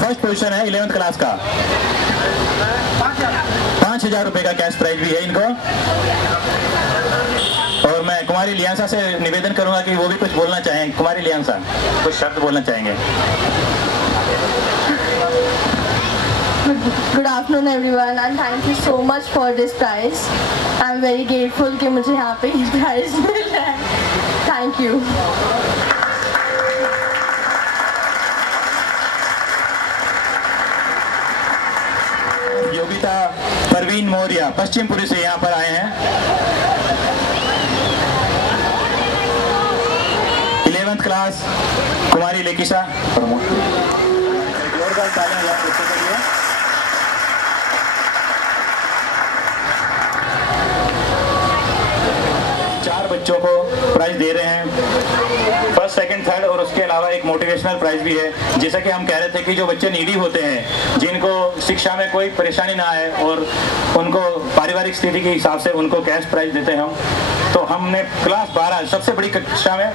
First position है 11th क्लास का। 5000 रुपए का कैश प्राइज भी है इनको। और मैं कुमारी लियांसा से निवेदन करूंगा कि वो भी कुछ बोलना चाहें। कुमारी लियांसा कुछ शब्द बोलना चाहेंगे। Good afternoon everyone and thank you so much for this prize. I am very grateful कि मुझे यहाँ पे ये prize मिला है। Thank you. योगिता परवीन मौर्य पश्चिमपुरी से यहाँ पर आए हैं। 11th क्लास कुमारी लेकिशा। जोरदार तालियां यार बच्चों के लिए। चार बच्चों को प्राइज दे रहे हैं, फर्स्ट सेकंड थर्ड, और उसके अलावा एक मोटिवेशनल प्राइज भी है। जैसा कि हम कह रहे थे कि जो बच्चे नीडी होते हैं, जिनको शिक्षा में कोई परेशानी ना आए और उनको पारिवारिक स्थिति के हिसाब से उनको कैश प्राइज देते हैं हम। तो हमने क्लास 12 सबसे बड़ी कक्षा में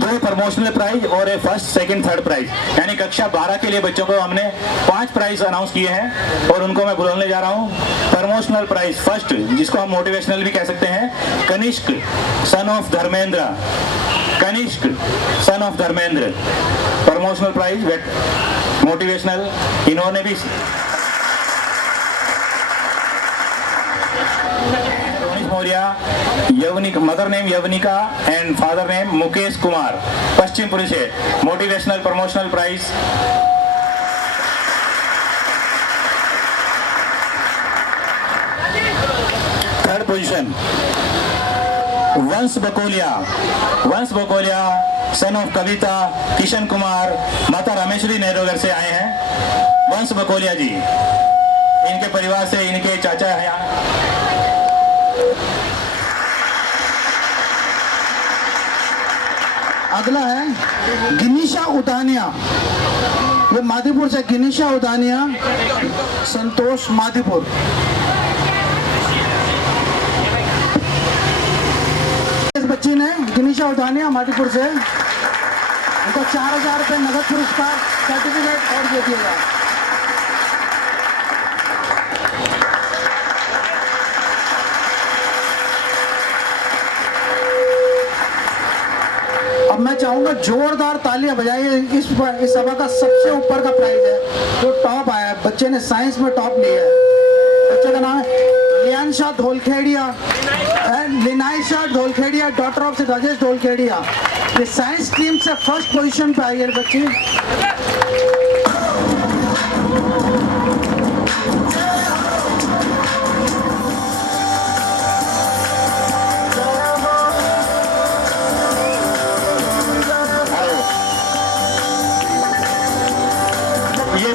2 प्रमोशनल प्राइज और एक फर्स्ट सेकंड थर्ड प्राइज, यानी कक्षा 12 के लिए बच्चों को हमने 5 प्राइज अनाउंस किए हैं और उनको मैं बुलाने जा रहा हूं। प्रमोशनल प्राइज फर्स्ट, जिसको हम मोटिवेशनल भी कह सकते हैं, Kanishk son of Dharmendra. Kanishk son of Dharmendra promotional prize motivational. इन्होंने भी Yavnik, mother name Yavnika and father name Mukesh Kumar, Paschimpuri से motivational promotional prize. Third position Vansh Bakolia son of Kavita Kishan Kumar, माता रामेश्वरी नेहरूनगर से आए हैं। वंश बकोलिया जी, इनके परिवार से इनके चाचा हैं। अगला है गिनीशा उदानिया, ये मादीपुर से गिनीशा उदानिया, संतोष मादीपुर। इस बच्ची ने गिनीशा उदानिया मादीपुर से, उनको 4000 रुपये नगद पुरस्कार सर्टिफिकेट और दे दिया गया। अब मैं चाहूंगा जोरदार तालियां बजाइए। इस सभा का सबसे ऊपर का प्राइज है, जो टॉप आया है, बच्चे ने साइंस में टॉप लिया है। बच्चे का नाम है लियानशा धोलखेड़िया, लिनाइशा धोलखेड़िया, डॉटर ऑफ राजेश धोलखेड़िया। ये साइंस स्ट्रीम से फर्स्ट पोजीशन पे आई है बच्ची।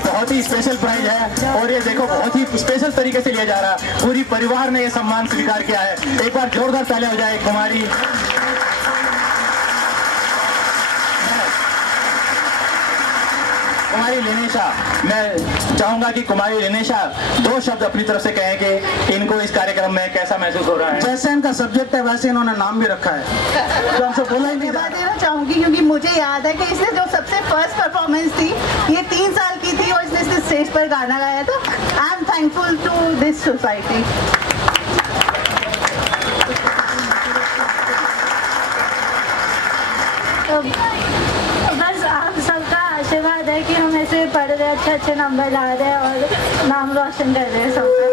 बहुत ही स्पेशल प्राइज है और ये देखो बहुत ही स्पेशल तरीके से लिया जा रहा है। पूरी परिवार ने ये सम्मान स्वीकार किया है। एक बार जोरदार तालियां हो जाए। कुमारी लिनेशा, मैं चाहूंगा कि कुमारी लिनेशा 2 शब्द अपनी तरफ से कहें कि इनको इस कार्यक्रम में कैसा महसूस हो रहा है। जैसे इनका सब्जेक्ट है वैसे इन्होंने नाम भी रखा है, तो हमसे बोला ही नहीं। देना चाहूंगी क्योंकि मुझे याद है कि इसने जो सबसे फर्स्ट परफॉर्मेंस थी ये 3 साल की थी और इसने स्टेज पर गाना गाया था। I am thankful to this society. बस आप सबका आशीर्वाद है कि हम ऐसे पढ़ रहे, अच्छे अच्छे नंबर ला रहे हैं और नाम रोशन कर रहे हैं सबका।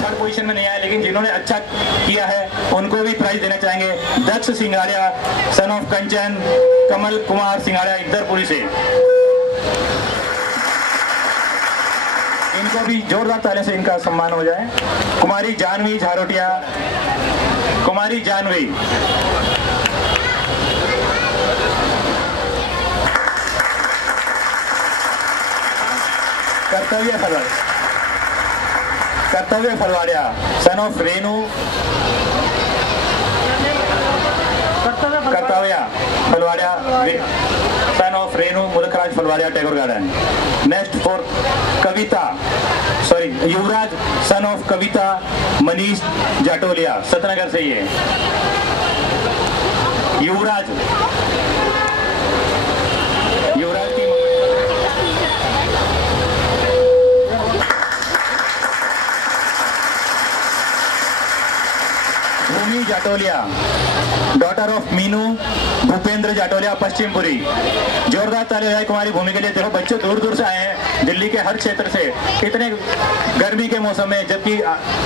थर्ड पोजीशन में नहीं आया, लेकिन जिन्होंने अच्छा किया है उनको भी प्राइज देना चाहेंगे। दक्ष सिंगाड़िया, सन ऑफ कंचन, कमल कुमार सिंगाड़िया इधरपुरी से, इनको भी जोरदार तालियों से इनका सम्मान हो जाए। कुमारी जानवी झारोटिया, कुमारी जानवी, कर्तव्य Phalwadia, son of Renu, Kartavya Phalwadia, son of Renu Mulkhraj Phalwadia, Tagore garden. Next for Kavita, Yuvraj, son of Kavita Manish Jatolia, Satnagar से ये युवराज की भूमि जाटोलिया, डॉटर ऑफ मीनू भूपेंद्र जाटोलिया, पश्चिमपुरी। जोरदार तालियां है कुमारी भूमि के लिए। देखो बच्चे दूर दूर से आए हैं, दिल्ली के हर क्षेत्र से। इतने गर्मी के मौसम में, जबकि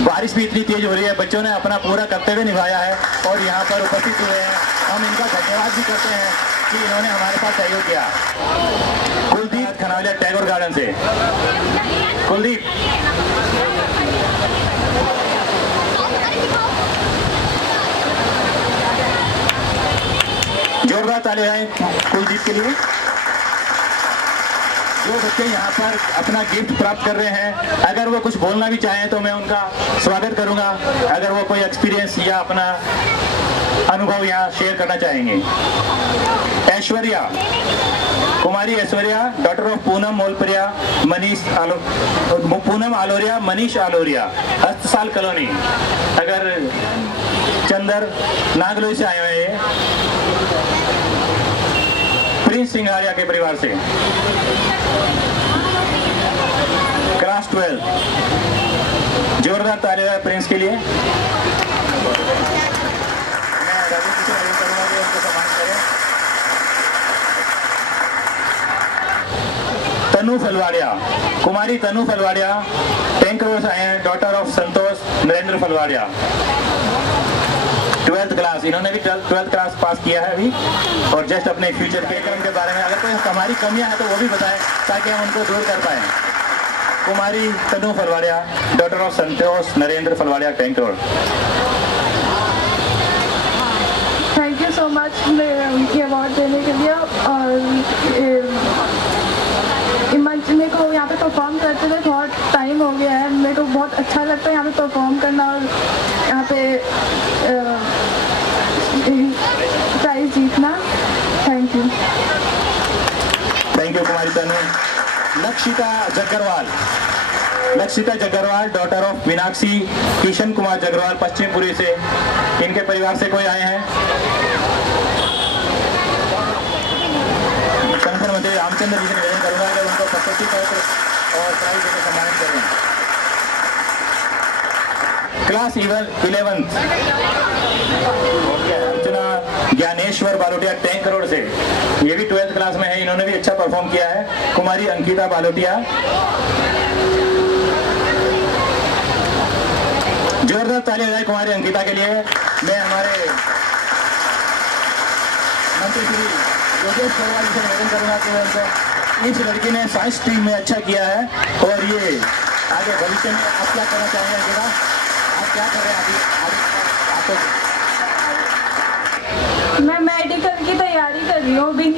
बारिश भी इतनी तेज हो रही है, बच्चों ने अपना पूरा कर्तव्य निभाया है और यहाँ पर उपस्थित हुए हैं। हम इनका धन्यवाद भी करते हैं कि इन्होंने हमारे साथ सहयोग किया। कुलदीप खनावलिया, टैगोर गार्डन से। कुलदीप, जोरदार तालियां हैं कुलदीप के लिए। जो बच्चे यहाँ पर अपना गिफ्ट प्राप्त कर रहे हैं, अगर वो कुछ बोलना भी चाहें तो मैं उनका स्वागत करूंगा, अगर वो कोई एक्सपीरियंस या अपना अनुभव यहाँ शेयर करना चाहेंगे। ऐश्वर्या, कुमारी Aishwarya, daughter of Poonam Molparia, Poonam Aloria, Manish Aloria, Hastsal colony, अगर चंदर नागलोई से आए हुए हैं। प्रिंस सिंघाड़िया के परिवार से, क्लास 12। जोरदार तालियां है प्रिंस के लिए। मैं तनु फलवाड़िया, कुमारी तनु फलवाड़िया, टैंक रोड से आए हैं, daughter of Santosh Narendra Phalwadia, 12th class. इन्होंने भी 12th क्लास पास किया है अभी और जस्ट अपने फ्यूचर कार्यक्रम के बारे में अगर कोई हमारी कमियां हैं तो वो भी बताएं ताकि हम उनको दूर कर पाएं। कुमारी Tanu Phalwadia, daughter of Santosh Narendra Phalwadia, tank road. Thank you so much ये अवार्ड देने के लिए। और मंच मेरे को यहाँ पे परफॉर्म करते हुए बहुत टाइम हो गया है, मेरे को बहुत अच्छा लगता है यहाँ पे परफॉर्म करना और यहाँ पे प्राइज जीतना। Thank you. थैंक यू कुमारी तनु। लक्षिता जग्गरवाल डॉटर ऑफ मीनाक्षी किशन कुमार जग्गरवाल पश्चिमपुरी से, इनके परिवार से कोई आए हैं? संगठन मंत्री रामचंद्र जी से निवेदन करूंगा कि उनको प्रशस्ति पत्र और प्राइज देकर सम्मानित करें। क्लास 11th अर्चना ज्ञानेश्वर बालोटिया टैंक से, ये भी 12th क्लास में है, इन्होंने भी अच्छा परफॉर्म किया है। कुमारी अंकिता बालोटिया, जोरदार ताली हो जाए कुमारी अंकिता के लिए। मैं हमारे मंत्री श्री योगेश चौहान से निवेदन करूंगा कि उनको, इस लड़की ने साइंस स्ट्रीम में अच्छा किया है और ये आगे भविष्य में आप क्या करना चाहेंगे अंकिता? आप क्या कर रहे हैं अभी? मैं मेडिकल की तैयारी कर रही हूँ अभी।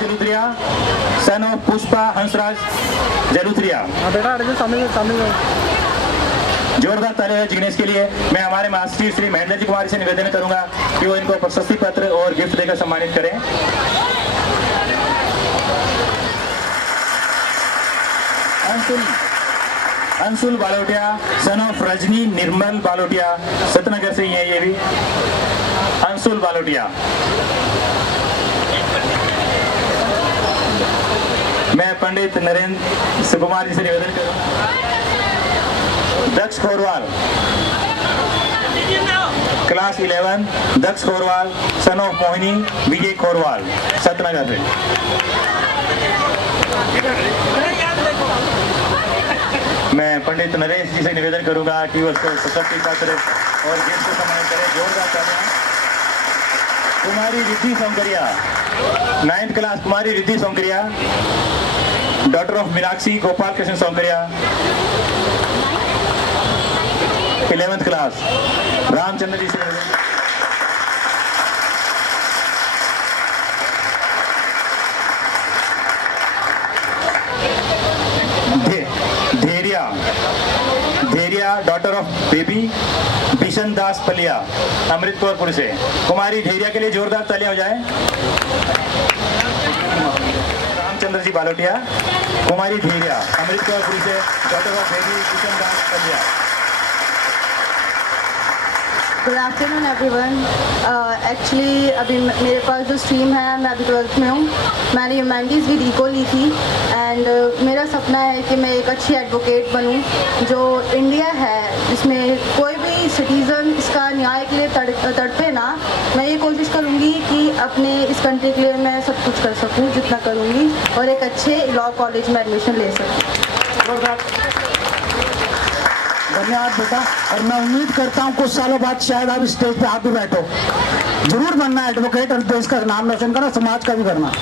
जलूत्रिया, सन ऑफ पुष्पा हंसराज जलूत्रिया। जोरदार ताली है जिग्नेश के लिए। मैं हमारे मास्टर श्री महेंद्र जी कुमारी से निवेदन करूंगा कि वो इनको प्रशस्ति पत्र और गिफ्ट देकर सम्मानित करें। अंशुल बालोटिया, सन ऑफ रजनी निर्मल बालोटिया, सतनगर से ही है ये भी। अंशुल बालोटिया। मैं पंडित नरेंद्र सुकुमार जी से निवेदन करूंगा। Daksh Khorwal, class 11 Daksh Khorwal, son of Mohini Vijay Khorwal, Satnagar से। मैं पंडित नरेश जी से निवेदन करूंगा कि वो प्रशस्ति पत्र और गिफ्ट को सम्मानित करें। जोरदार तालियां। कुमारी रिद्धि सौंकरिया, 9th क्लास कुमारी Riddhi Saunkaria, daughter of Meenakshi Gopal Krishna Saunkaria, 11th class Ramchandra ji से। Dhairya daughter of baby Bishan Das Paliya, Amrit Kaurpur से। कुमारी धैर्या के लिए जोरदार तालियां हो जाए। रामचंद्र जी बालोटिया, कुमारी धैर्या अमृत कौरपुर से, daughter of baby Bishan Das Palia. Good afternoon everyone. Actually अभी मेरे पास जो स्ट्रीम है, मैं अभी 12th में हूँ। मैंने ह्यूमैनिटीज़ विद इको ली थी एंड मेरा सपना है कि मैं एक अच्छी एडवोकेट बनूँ। जो इंडिया है जिसमें कोई भी सिटीज़न इसका न्याय के लिए तड़पे ना, मैं ये कोशिश करूँगी कि अपने इस कंट्री के लिए मैं सब कुछ कर सकूँ, जितना करूँगी, और एक अच्छे लॉ कॉलेज में एडमिशन ले सकूँ। धन्यवाद बेटा, और मैं उम्मीद करता हूँ कुछ सालों बाद शायद आप स्टेज पे आप भी बैठो। जरूर बनना एडवोकेट और देश का नाम रोशन करना, समाज का भी करना।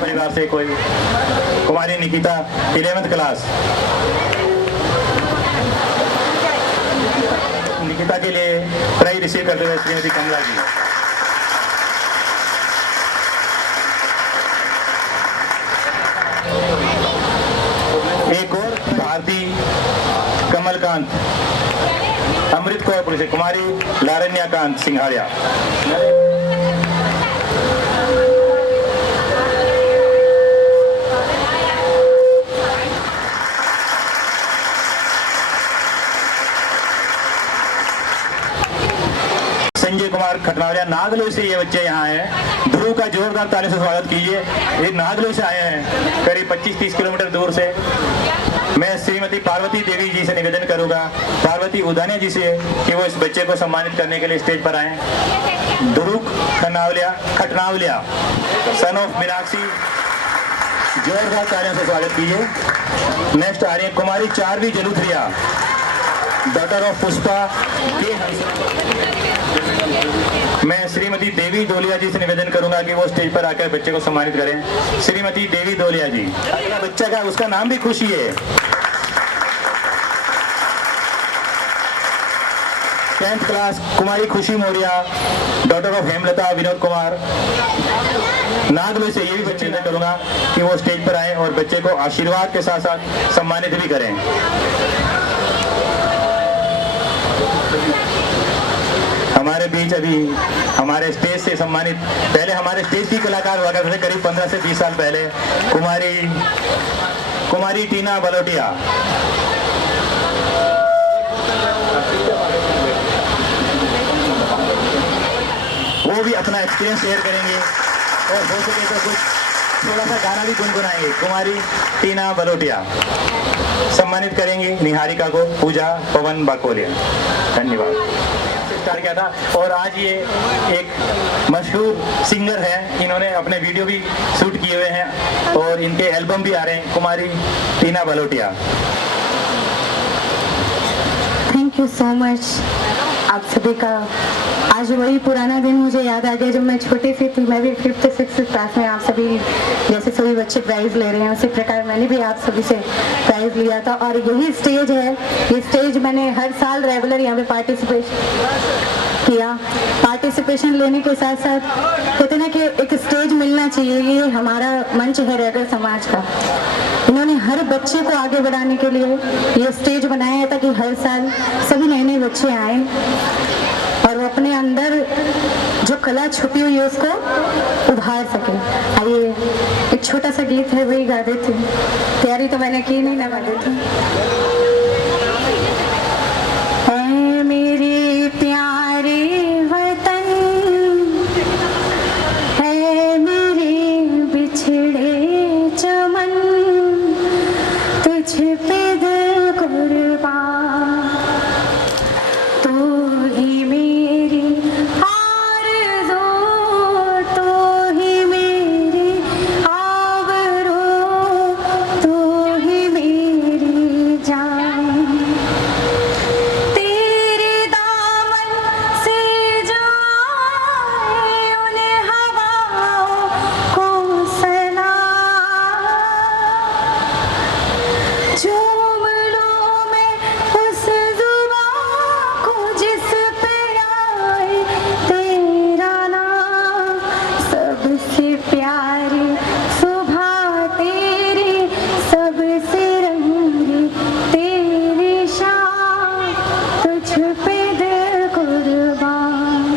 परिवार से कोई? कुमारी निकिता 11th क्लास। निकिता के लिए प्राइज रिसीव करते हुए श्रीमती कमला जी। एक और भारती कमलकांत अमृत कौरपुर से, कुमारी लारण्याकांत सिंघाड़िया। संजय कुमार खटनावरिया नागलोई से ये बच्चे यहाँ हैं। ध्रुव का जोरदार ताली से स्वागत कीजिए। ये नागलोई से आए हैं, करीब 25-30 किलोमीटर दूर से। मैं श्रीमती पार्वती देवी जी से निवेदन करूंगा, पार्वती उदानिया जी से, कि वो इस बच्चे को सम्मानित करने के लिए स्टेज पर आए। ध्रुव खटनावलिया सन ऑफ मीनाक्षी, जोरदार तालियों से स्वागत कीजिए। नेक्स्ट आ रही है कुमारी चारवी जलूथरिया, डॉटर ऑफ पुष्पा के। मैं श्रीमती देवी दोलिया जी से निवेदन करूंगा कि वो स्टेज पर आकर बच्चे को सम्मानित करें। श्रीमती देवी दोलिया जी। अगला बच्चा का उसका नाम भी खुशी है। 10th क्लास कुमारी खुशी मौर्य, डॉटर ऑफ हेमलता विनोद कुमार नागलोई से, ये भी बच्चे से करूंगा कि वो स्टेज पर आए और बच्चे को आशीर्वाद के साथ साथ सम्मानित भी करें। हमारे बीच अभी हमारे स्टेज से सम्मानित, पहले हमारे स्टेज की कलाकार हुआ करते थे करीब 15 से 20 साल पहले, कुमारी टीना बलोटिया। वो भी अपना एक्सपीरियंस शेयर करेंगे और हो सके तो कुछ थोड़ा सा गाना भी गुनगुनाएंगे। कुमारी टीना बलोटिया सम्मानित करेंगे निहारिका को, पूजा पवन बाकोलिया। धन्यवाद। स्टार्ट किया था और आज ये एक मशहूर सिंगर हैं, इन्होंने अपने वीडियो भी शूट किए हुए हैं और इनके एल्बम भी आ रहे हैं। कुमारी टीना बलोटिया। थैंक यू सो मच आप सभी का। आज वही पुराना दिन मुझे याद आ गया जब मैं छोटी सी थी। मैं भी 5th 6th क्लास में, आप सभी जैसे सभी बच्चे प्राइज़ ले रहे हैं उसी प्रकार मैंने भी आप सभी से प्राइज़ लिया था। और यही स्टेज है, ये स्टेज मैंने हर साल रेगुलर यहाँ पे पार्टिसिपेशन लेने के साथ साथ कहते ना कि एक स्टेज मिलना चाहिए। ये हमारा मंच है रैगर समाज का। इन्होंने हर बच्चे को आगे बढ़ाने के लिए ये स्टेज बनाया है ताकि हर साल सभी नए नए बच्चे आए और वो अपने अंदर जो कला छुपी हुई है उसको उभार सके। आइए एक छोटा सा गीत है वही गा देती हूँ। तैयारी तो मैंने की नहीं, ना गा देती हूँ। मेरे प्यारे वतन है मेरे बिछड़े चमन, तुझ पे दिल कुर्बान, तू ही मेरी आरज़ू, तू ही मेरी आबरू, तू ही मेरी जान। तेरे दामन से जो आए उन्हें हवाओं को सलाम, झूम लूं मैं उस ज़ुबान को जिस पे आए तेरा नाम। सबसे प्यारी सुबह तेरी, सबसे रंगी तेरी शाम, तुझ पे दिल कुर्बान,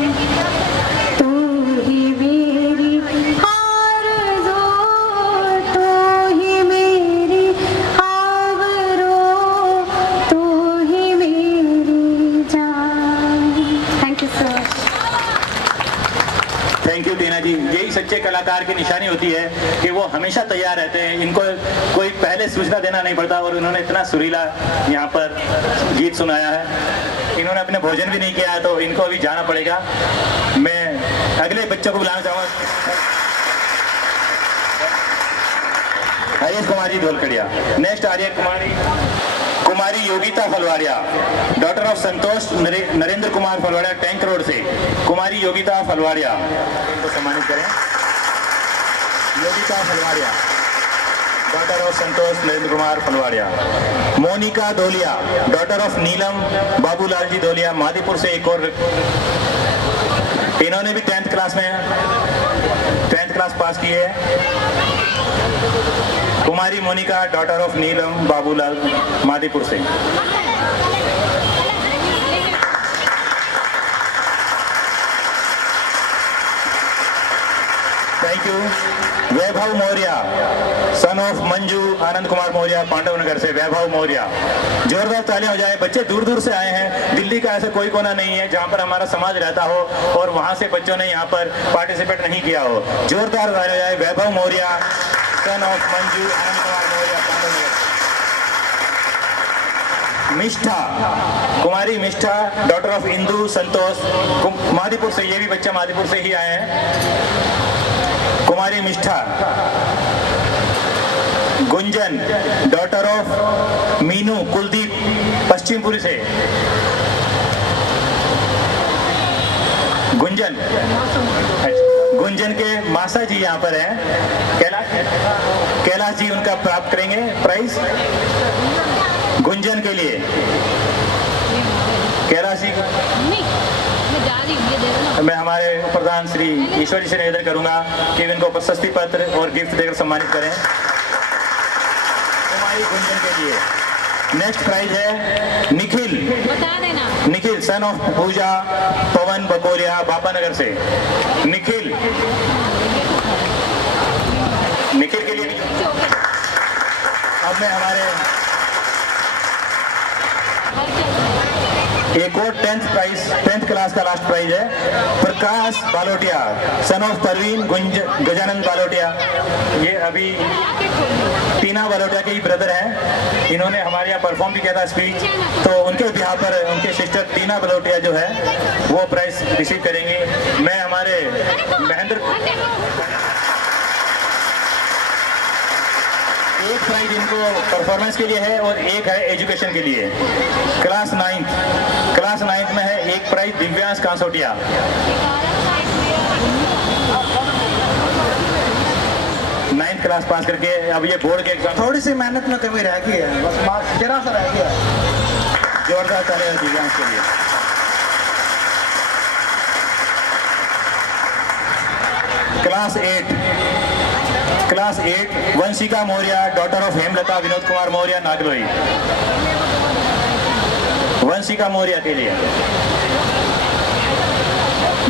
तू ही मेरी आरज़ू, तू ही मेरी आबरू, तू ही मेरी जान। Thank you so much. Thank you Tina ji. यही सच्चे कलाकार की निशानी होती है कि वो हमेशा तैयार रहते हैं, इनको कोई पहले सूचना देना नहीं पड़ता और उन्होंने इतना सुरीला यहाँ पर गीत सुनाया है। इन्होंने अपने भोजन भी नहीं किया है तो इनको अभी जाना पड़ेगा। मैं अगले बच्चों को बुलाना चाहूँगा। हरीश कुमारी धोलकड़िया। नेक्स्ट आ रही है कुमारी Yogita Phalwadia, daughter of Santosh Narendra Kumar Phalwadia, tank road से। कुमारी योगिता फलवाड़िया इनको सम्मानित करें। Yogita Phalwadia, daughter of Santosh Narendra Kumar Phalwadia. Monika Dolia, daughter of Neelam Babulal ji Dolia, Madipur से एक और। इन्होंने भी 10th क्लास में 10th क्लास पास की है। कुमारी मोनिका, डॉटर ऑफ नीलम बाबूलाल, मादीपुर से। Thank you. Vaibhav Maurya, son of Manju Anand Kumar Maurya, Pandavnagar से। वैभव मौर्य, जोरदार तालियां हो जाए। बच्चे दूर दूर से आए हैं, दिल्ली का ऐसा कोई कोना नहीं है जहां पर हमारा समाज रहता हो और वहां से बच्चों ने यहाँ पर पार्टिसिपेट नहीं किया हो। जोरदार तालियां हो जाए। Vaibhav Maurya, son of Manju Anand Kumar Maurya, Pandavnagar. मिष्ठा, कुमारी मिष्ठा, डॉटर ऑफ इंदू संतोष, मादीपुर से। ये भी बच्चे मादीपुर से ही आए हैं। कुमारी मिष्ठा। गुंजन, डॉटर ऑफ मीनू कुलदीप, पश्चिमपुरी से। गुंजन के मासा जी यहाँ पर हैं। कैलाश जी उनका प्राप्त करेंगे प्राइज गुंजन के लिए। कैलाश जी मैं हमारे प्रधान श्री ईश्वर जी से निवेदन करूंगा कि इनको प्रशस्ति पत्र और गिफ्ट देकर सम्मानित करें कुमारी गुंजन के लिए। नेक्स्ट प्राइज है निखिल सन ऑफ पूजा पवन बकोरिया बापानगर से। निखिल के लिए अब मैं हमारे एक और 10th क्लास का लास्ट प्राइज है प्रकाश बालोटिया सन ऑफ परवीन गजानंद बालोटिया। ये अभी टीना बालोटिया के ही ब्रदर हैं। इन्होंने हमारे यहाँ परफॉर्म भी किया था स्पीच, तो उनके बिहार पर उनके सिस्टर टीना बालोटिया जो है वो प्राइज रिसीव करेंगी। मैं हमारे महेंद्र एक प्राइज इनको परफॉर्मेंस के लिए है और एक है एजुकेशन के लिए। क्लास 9th में है एक prize Divyansh Kansotia. Ninth class pass करके अब ये बोर्ड के एग्जाम थोड़ी सी मेहनत में कमी रह गई है, बस मार्क्स जरा सा रह गया। जोरदार तालियां दिव्यांश के लिए। Class 8 Vanshika Maurya daughter of Hemlata Vinod Kumar Maurya Nangloi. Vanshika Maurya के लिए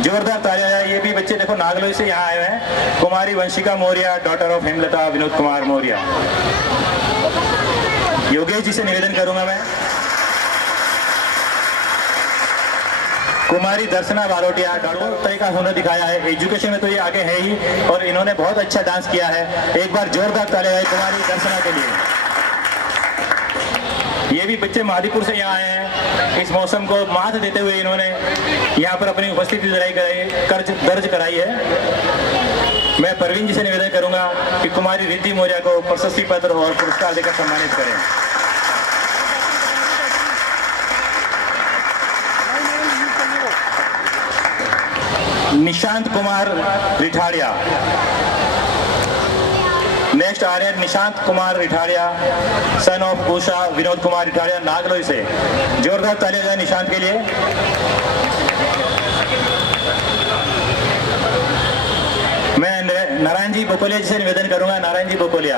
जोरदार तालियां। ये भी बच्चे देखो नागलोई से यहाँ आए हुए हैं। कुमारी वंशिका मौर्य डॉटर ऑफ हेमलता विनोद कुमार मौर्य। योगेश जी से निवेदन करूंगा मैं। कुमारी दर्शना बालोटिया दोनों तरह का हुनर दिखाया है, एजुकेशन में तो ये आगे है ही और इन्होंने बहुत अच्छा डांस किया है। एक बार जोरदार तालियां कुमारी दर्शना के लिए। ये भी बच्चे मादीपुर से यहाँ आए हैं। इस मौसम को मात देते हुए इन्होंने यहाँ पर अपनी उपस्थिति दर्ज कराई है। मैं परवीन जी से निवेदन करूंगा कि कुमारी रिद्धि मौर्य को प्रशस्ति पत्र और पुरस्कार देकर सम्मानित करें। निशांत कुमार रिठाड़िया। नेक्स्ट आ रहे हैं निशांत कुमार रिठाड़िया सन ऑफ उषा विनोद कुमार रिठाड़िया नागलोई से। जोरदार तालियां जाए निशांत के लिए। मैं नारायण जी बोकोलिया जी से निवेदन करूंगा। नारायण जी बोकोलिया।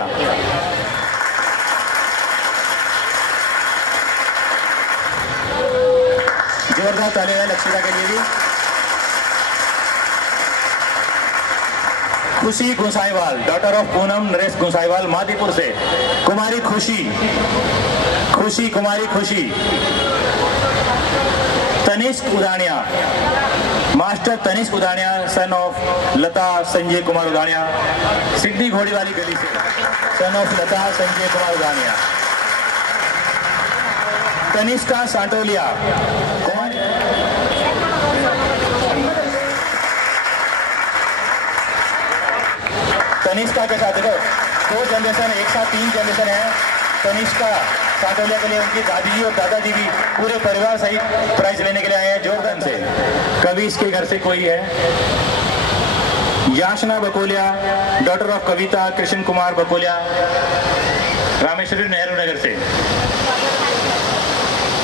जोरदार तालियां लक्षिता के लिए भी। खुशी गोसाईवाल डॉटर ऑफ पूनम नरेश गोसाईवाल मादीपुर से। कुमारी Khushi Tanishk Udania master Tanishk Udania son of Lata Sanjay Kumar Udania Siddhi घोड़ी वाली गली से। Son of Lata Sanjay Kumar Udania. तनिष्का सांटोलिया तनिष्का के साथ देखो 2 जनरेशन एक साथ 3 जनरेशन है। तनिष्का सांटोलिया के लिए उनकी दादी और दादाजी भी पूरे परिवार सहित प्राइज लेने के लिए आए हैं जोरदार से। कवि इसके घर से कोई है। याचना बकोलिया डॉटर ऑफ कविता कृष्ण कुमार बकोलिया रामेश्वरी नेहरू नगर से।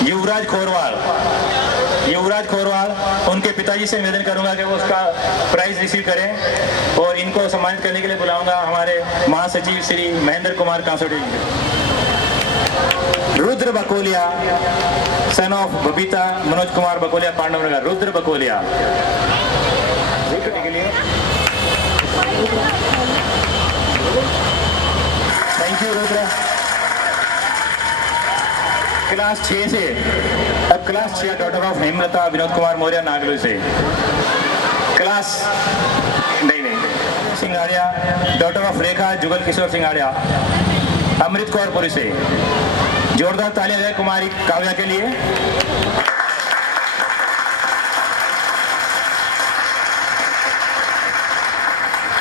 युवराज खोरवाल उनके पिताजी से निवेदन करूंगा कि वो उसका प्राइज रिसीव करें और इनको सम्मानित करने के लिए बुलाऊंगा हमारे महासचिव श्री महेंद्र कुमार कांसोटी। Rudra Bakolia son of Babita Manoj Kumar Bakolia Pandavnagar. रुद्र बकोलिया के लिए थैंक यू रुद्र। क्लास 6 से अब class 6 daughter of Hemlata Vinod Kumar Maurya Nangloi से। क्लास नहीं सिंगाड़िया डॉटर ऑफ रेखा जुगल किशोर सिंगाड़िया अमृत कौर पुरी से। जोरदार तालियां है कुमारी काव्या के लिए।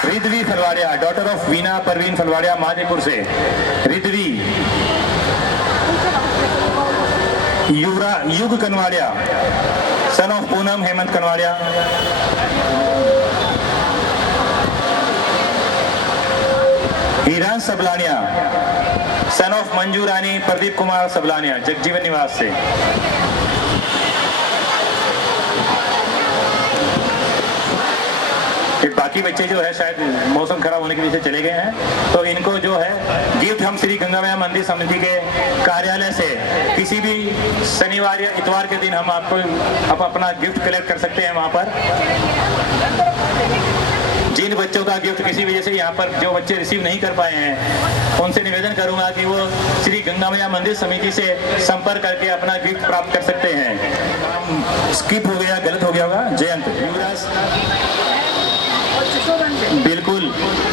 रिद्धवी फलवाड़िया डॉटर ऑफ वीना परवीन फलवाड़िया माधेपुर से। रिद्धवी। युग कनवाड़िया सन of Poonam Hemant Kanwadia. Hiran Sablania son of Manju Rani Pradeep Kumar Sablania Jagjivan Niwas से। बच्चे जो है शायद मौसम खराब होने की वजह से चले गए हैं, तो इनको जो है गिफ्ट हम श्री गंगा मैया मंदिर समिति के कार्यालय से किसी भी शनिवार या इतवार के दिन हम आपको अपना गिफ्ट कलेक्ट कर सकते हैं वहाँ पर। जिन बच्चों का गिफ्ट किसी वजह से यहाँ पर जो बच्चे रिसीव नहीं कर पाए हैं, उनसे निवेदन करूंगा कि वो श्री गंगा मैया मंदिर समिति से संपर्क करके अपना गिफ्ट प्राप्त कर सकते हैं। स्किप हो गया, गलत हो गया होगा। जयंत युवराज, बिल्कुल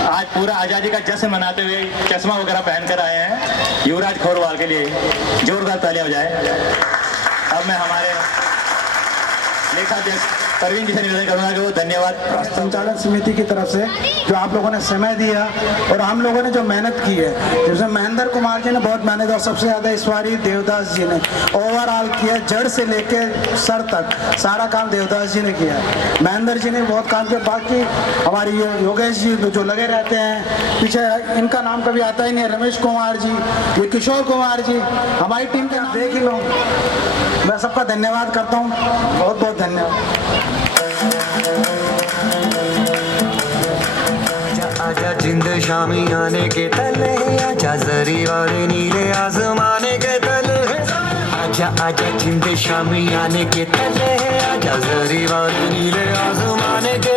आज पूरा आजादी का जश्न मनाते हुए चश्मा वगैरह पहनकर आए हैं युवराज खोरवाल के लिए जोरदार तालियां हो जाए। अब मैं हमारे लेखाध्यक्ष परवीन जी से निवेदन करूंगा कि वो धन्यवाद संचालन समिति की तरफ से जो आप लोगों ने समय दिया और हम लोगों ने जो मेहनत की है, जैसे महेंद्र कुमार जी ने बहुत मेहनत और सबसे ज़्यादा इस बार देवदास जी ने ओवरऑल किया, जड़ से लेके सर तक सारा काम देवदास जी ने किया। महेंद्र जी ने बहुत काम किया। बाकी हमारी योगेश जी जो लगे रहते हैं पीछे, इनका नाम कभी आता ही नहीं, रमेश कुमार जी, ये किशोर कुमार जी, हमारी टीम के नाम देख ही लो। मैं सबका धन्यवाद करता हूँ, बहुत बहुत धन्यवाद। आजा जिंद शामी आने के तले, आजा जरी वाले नीले आसमाने के तले, आजा आजा जिंद शामी आने के तले, आजा जरी वाले नीले आसमाने के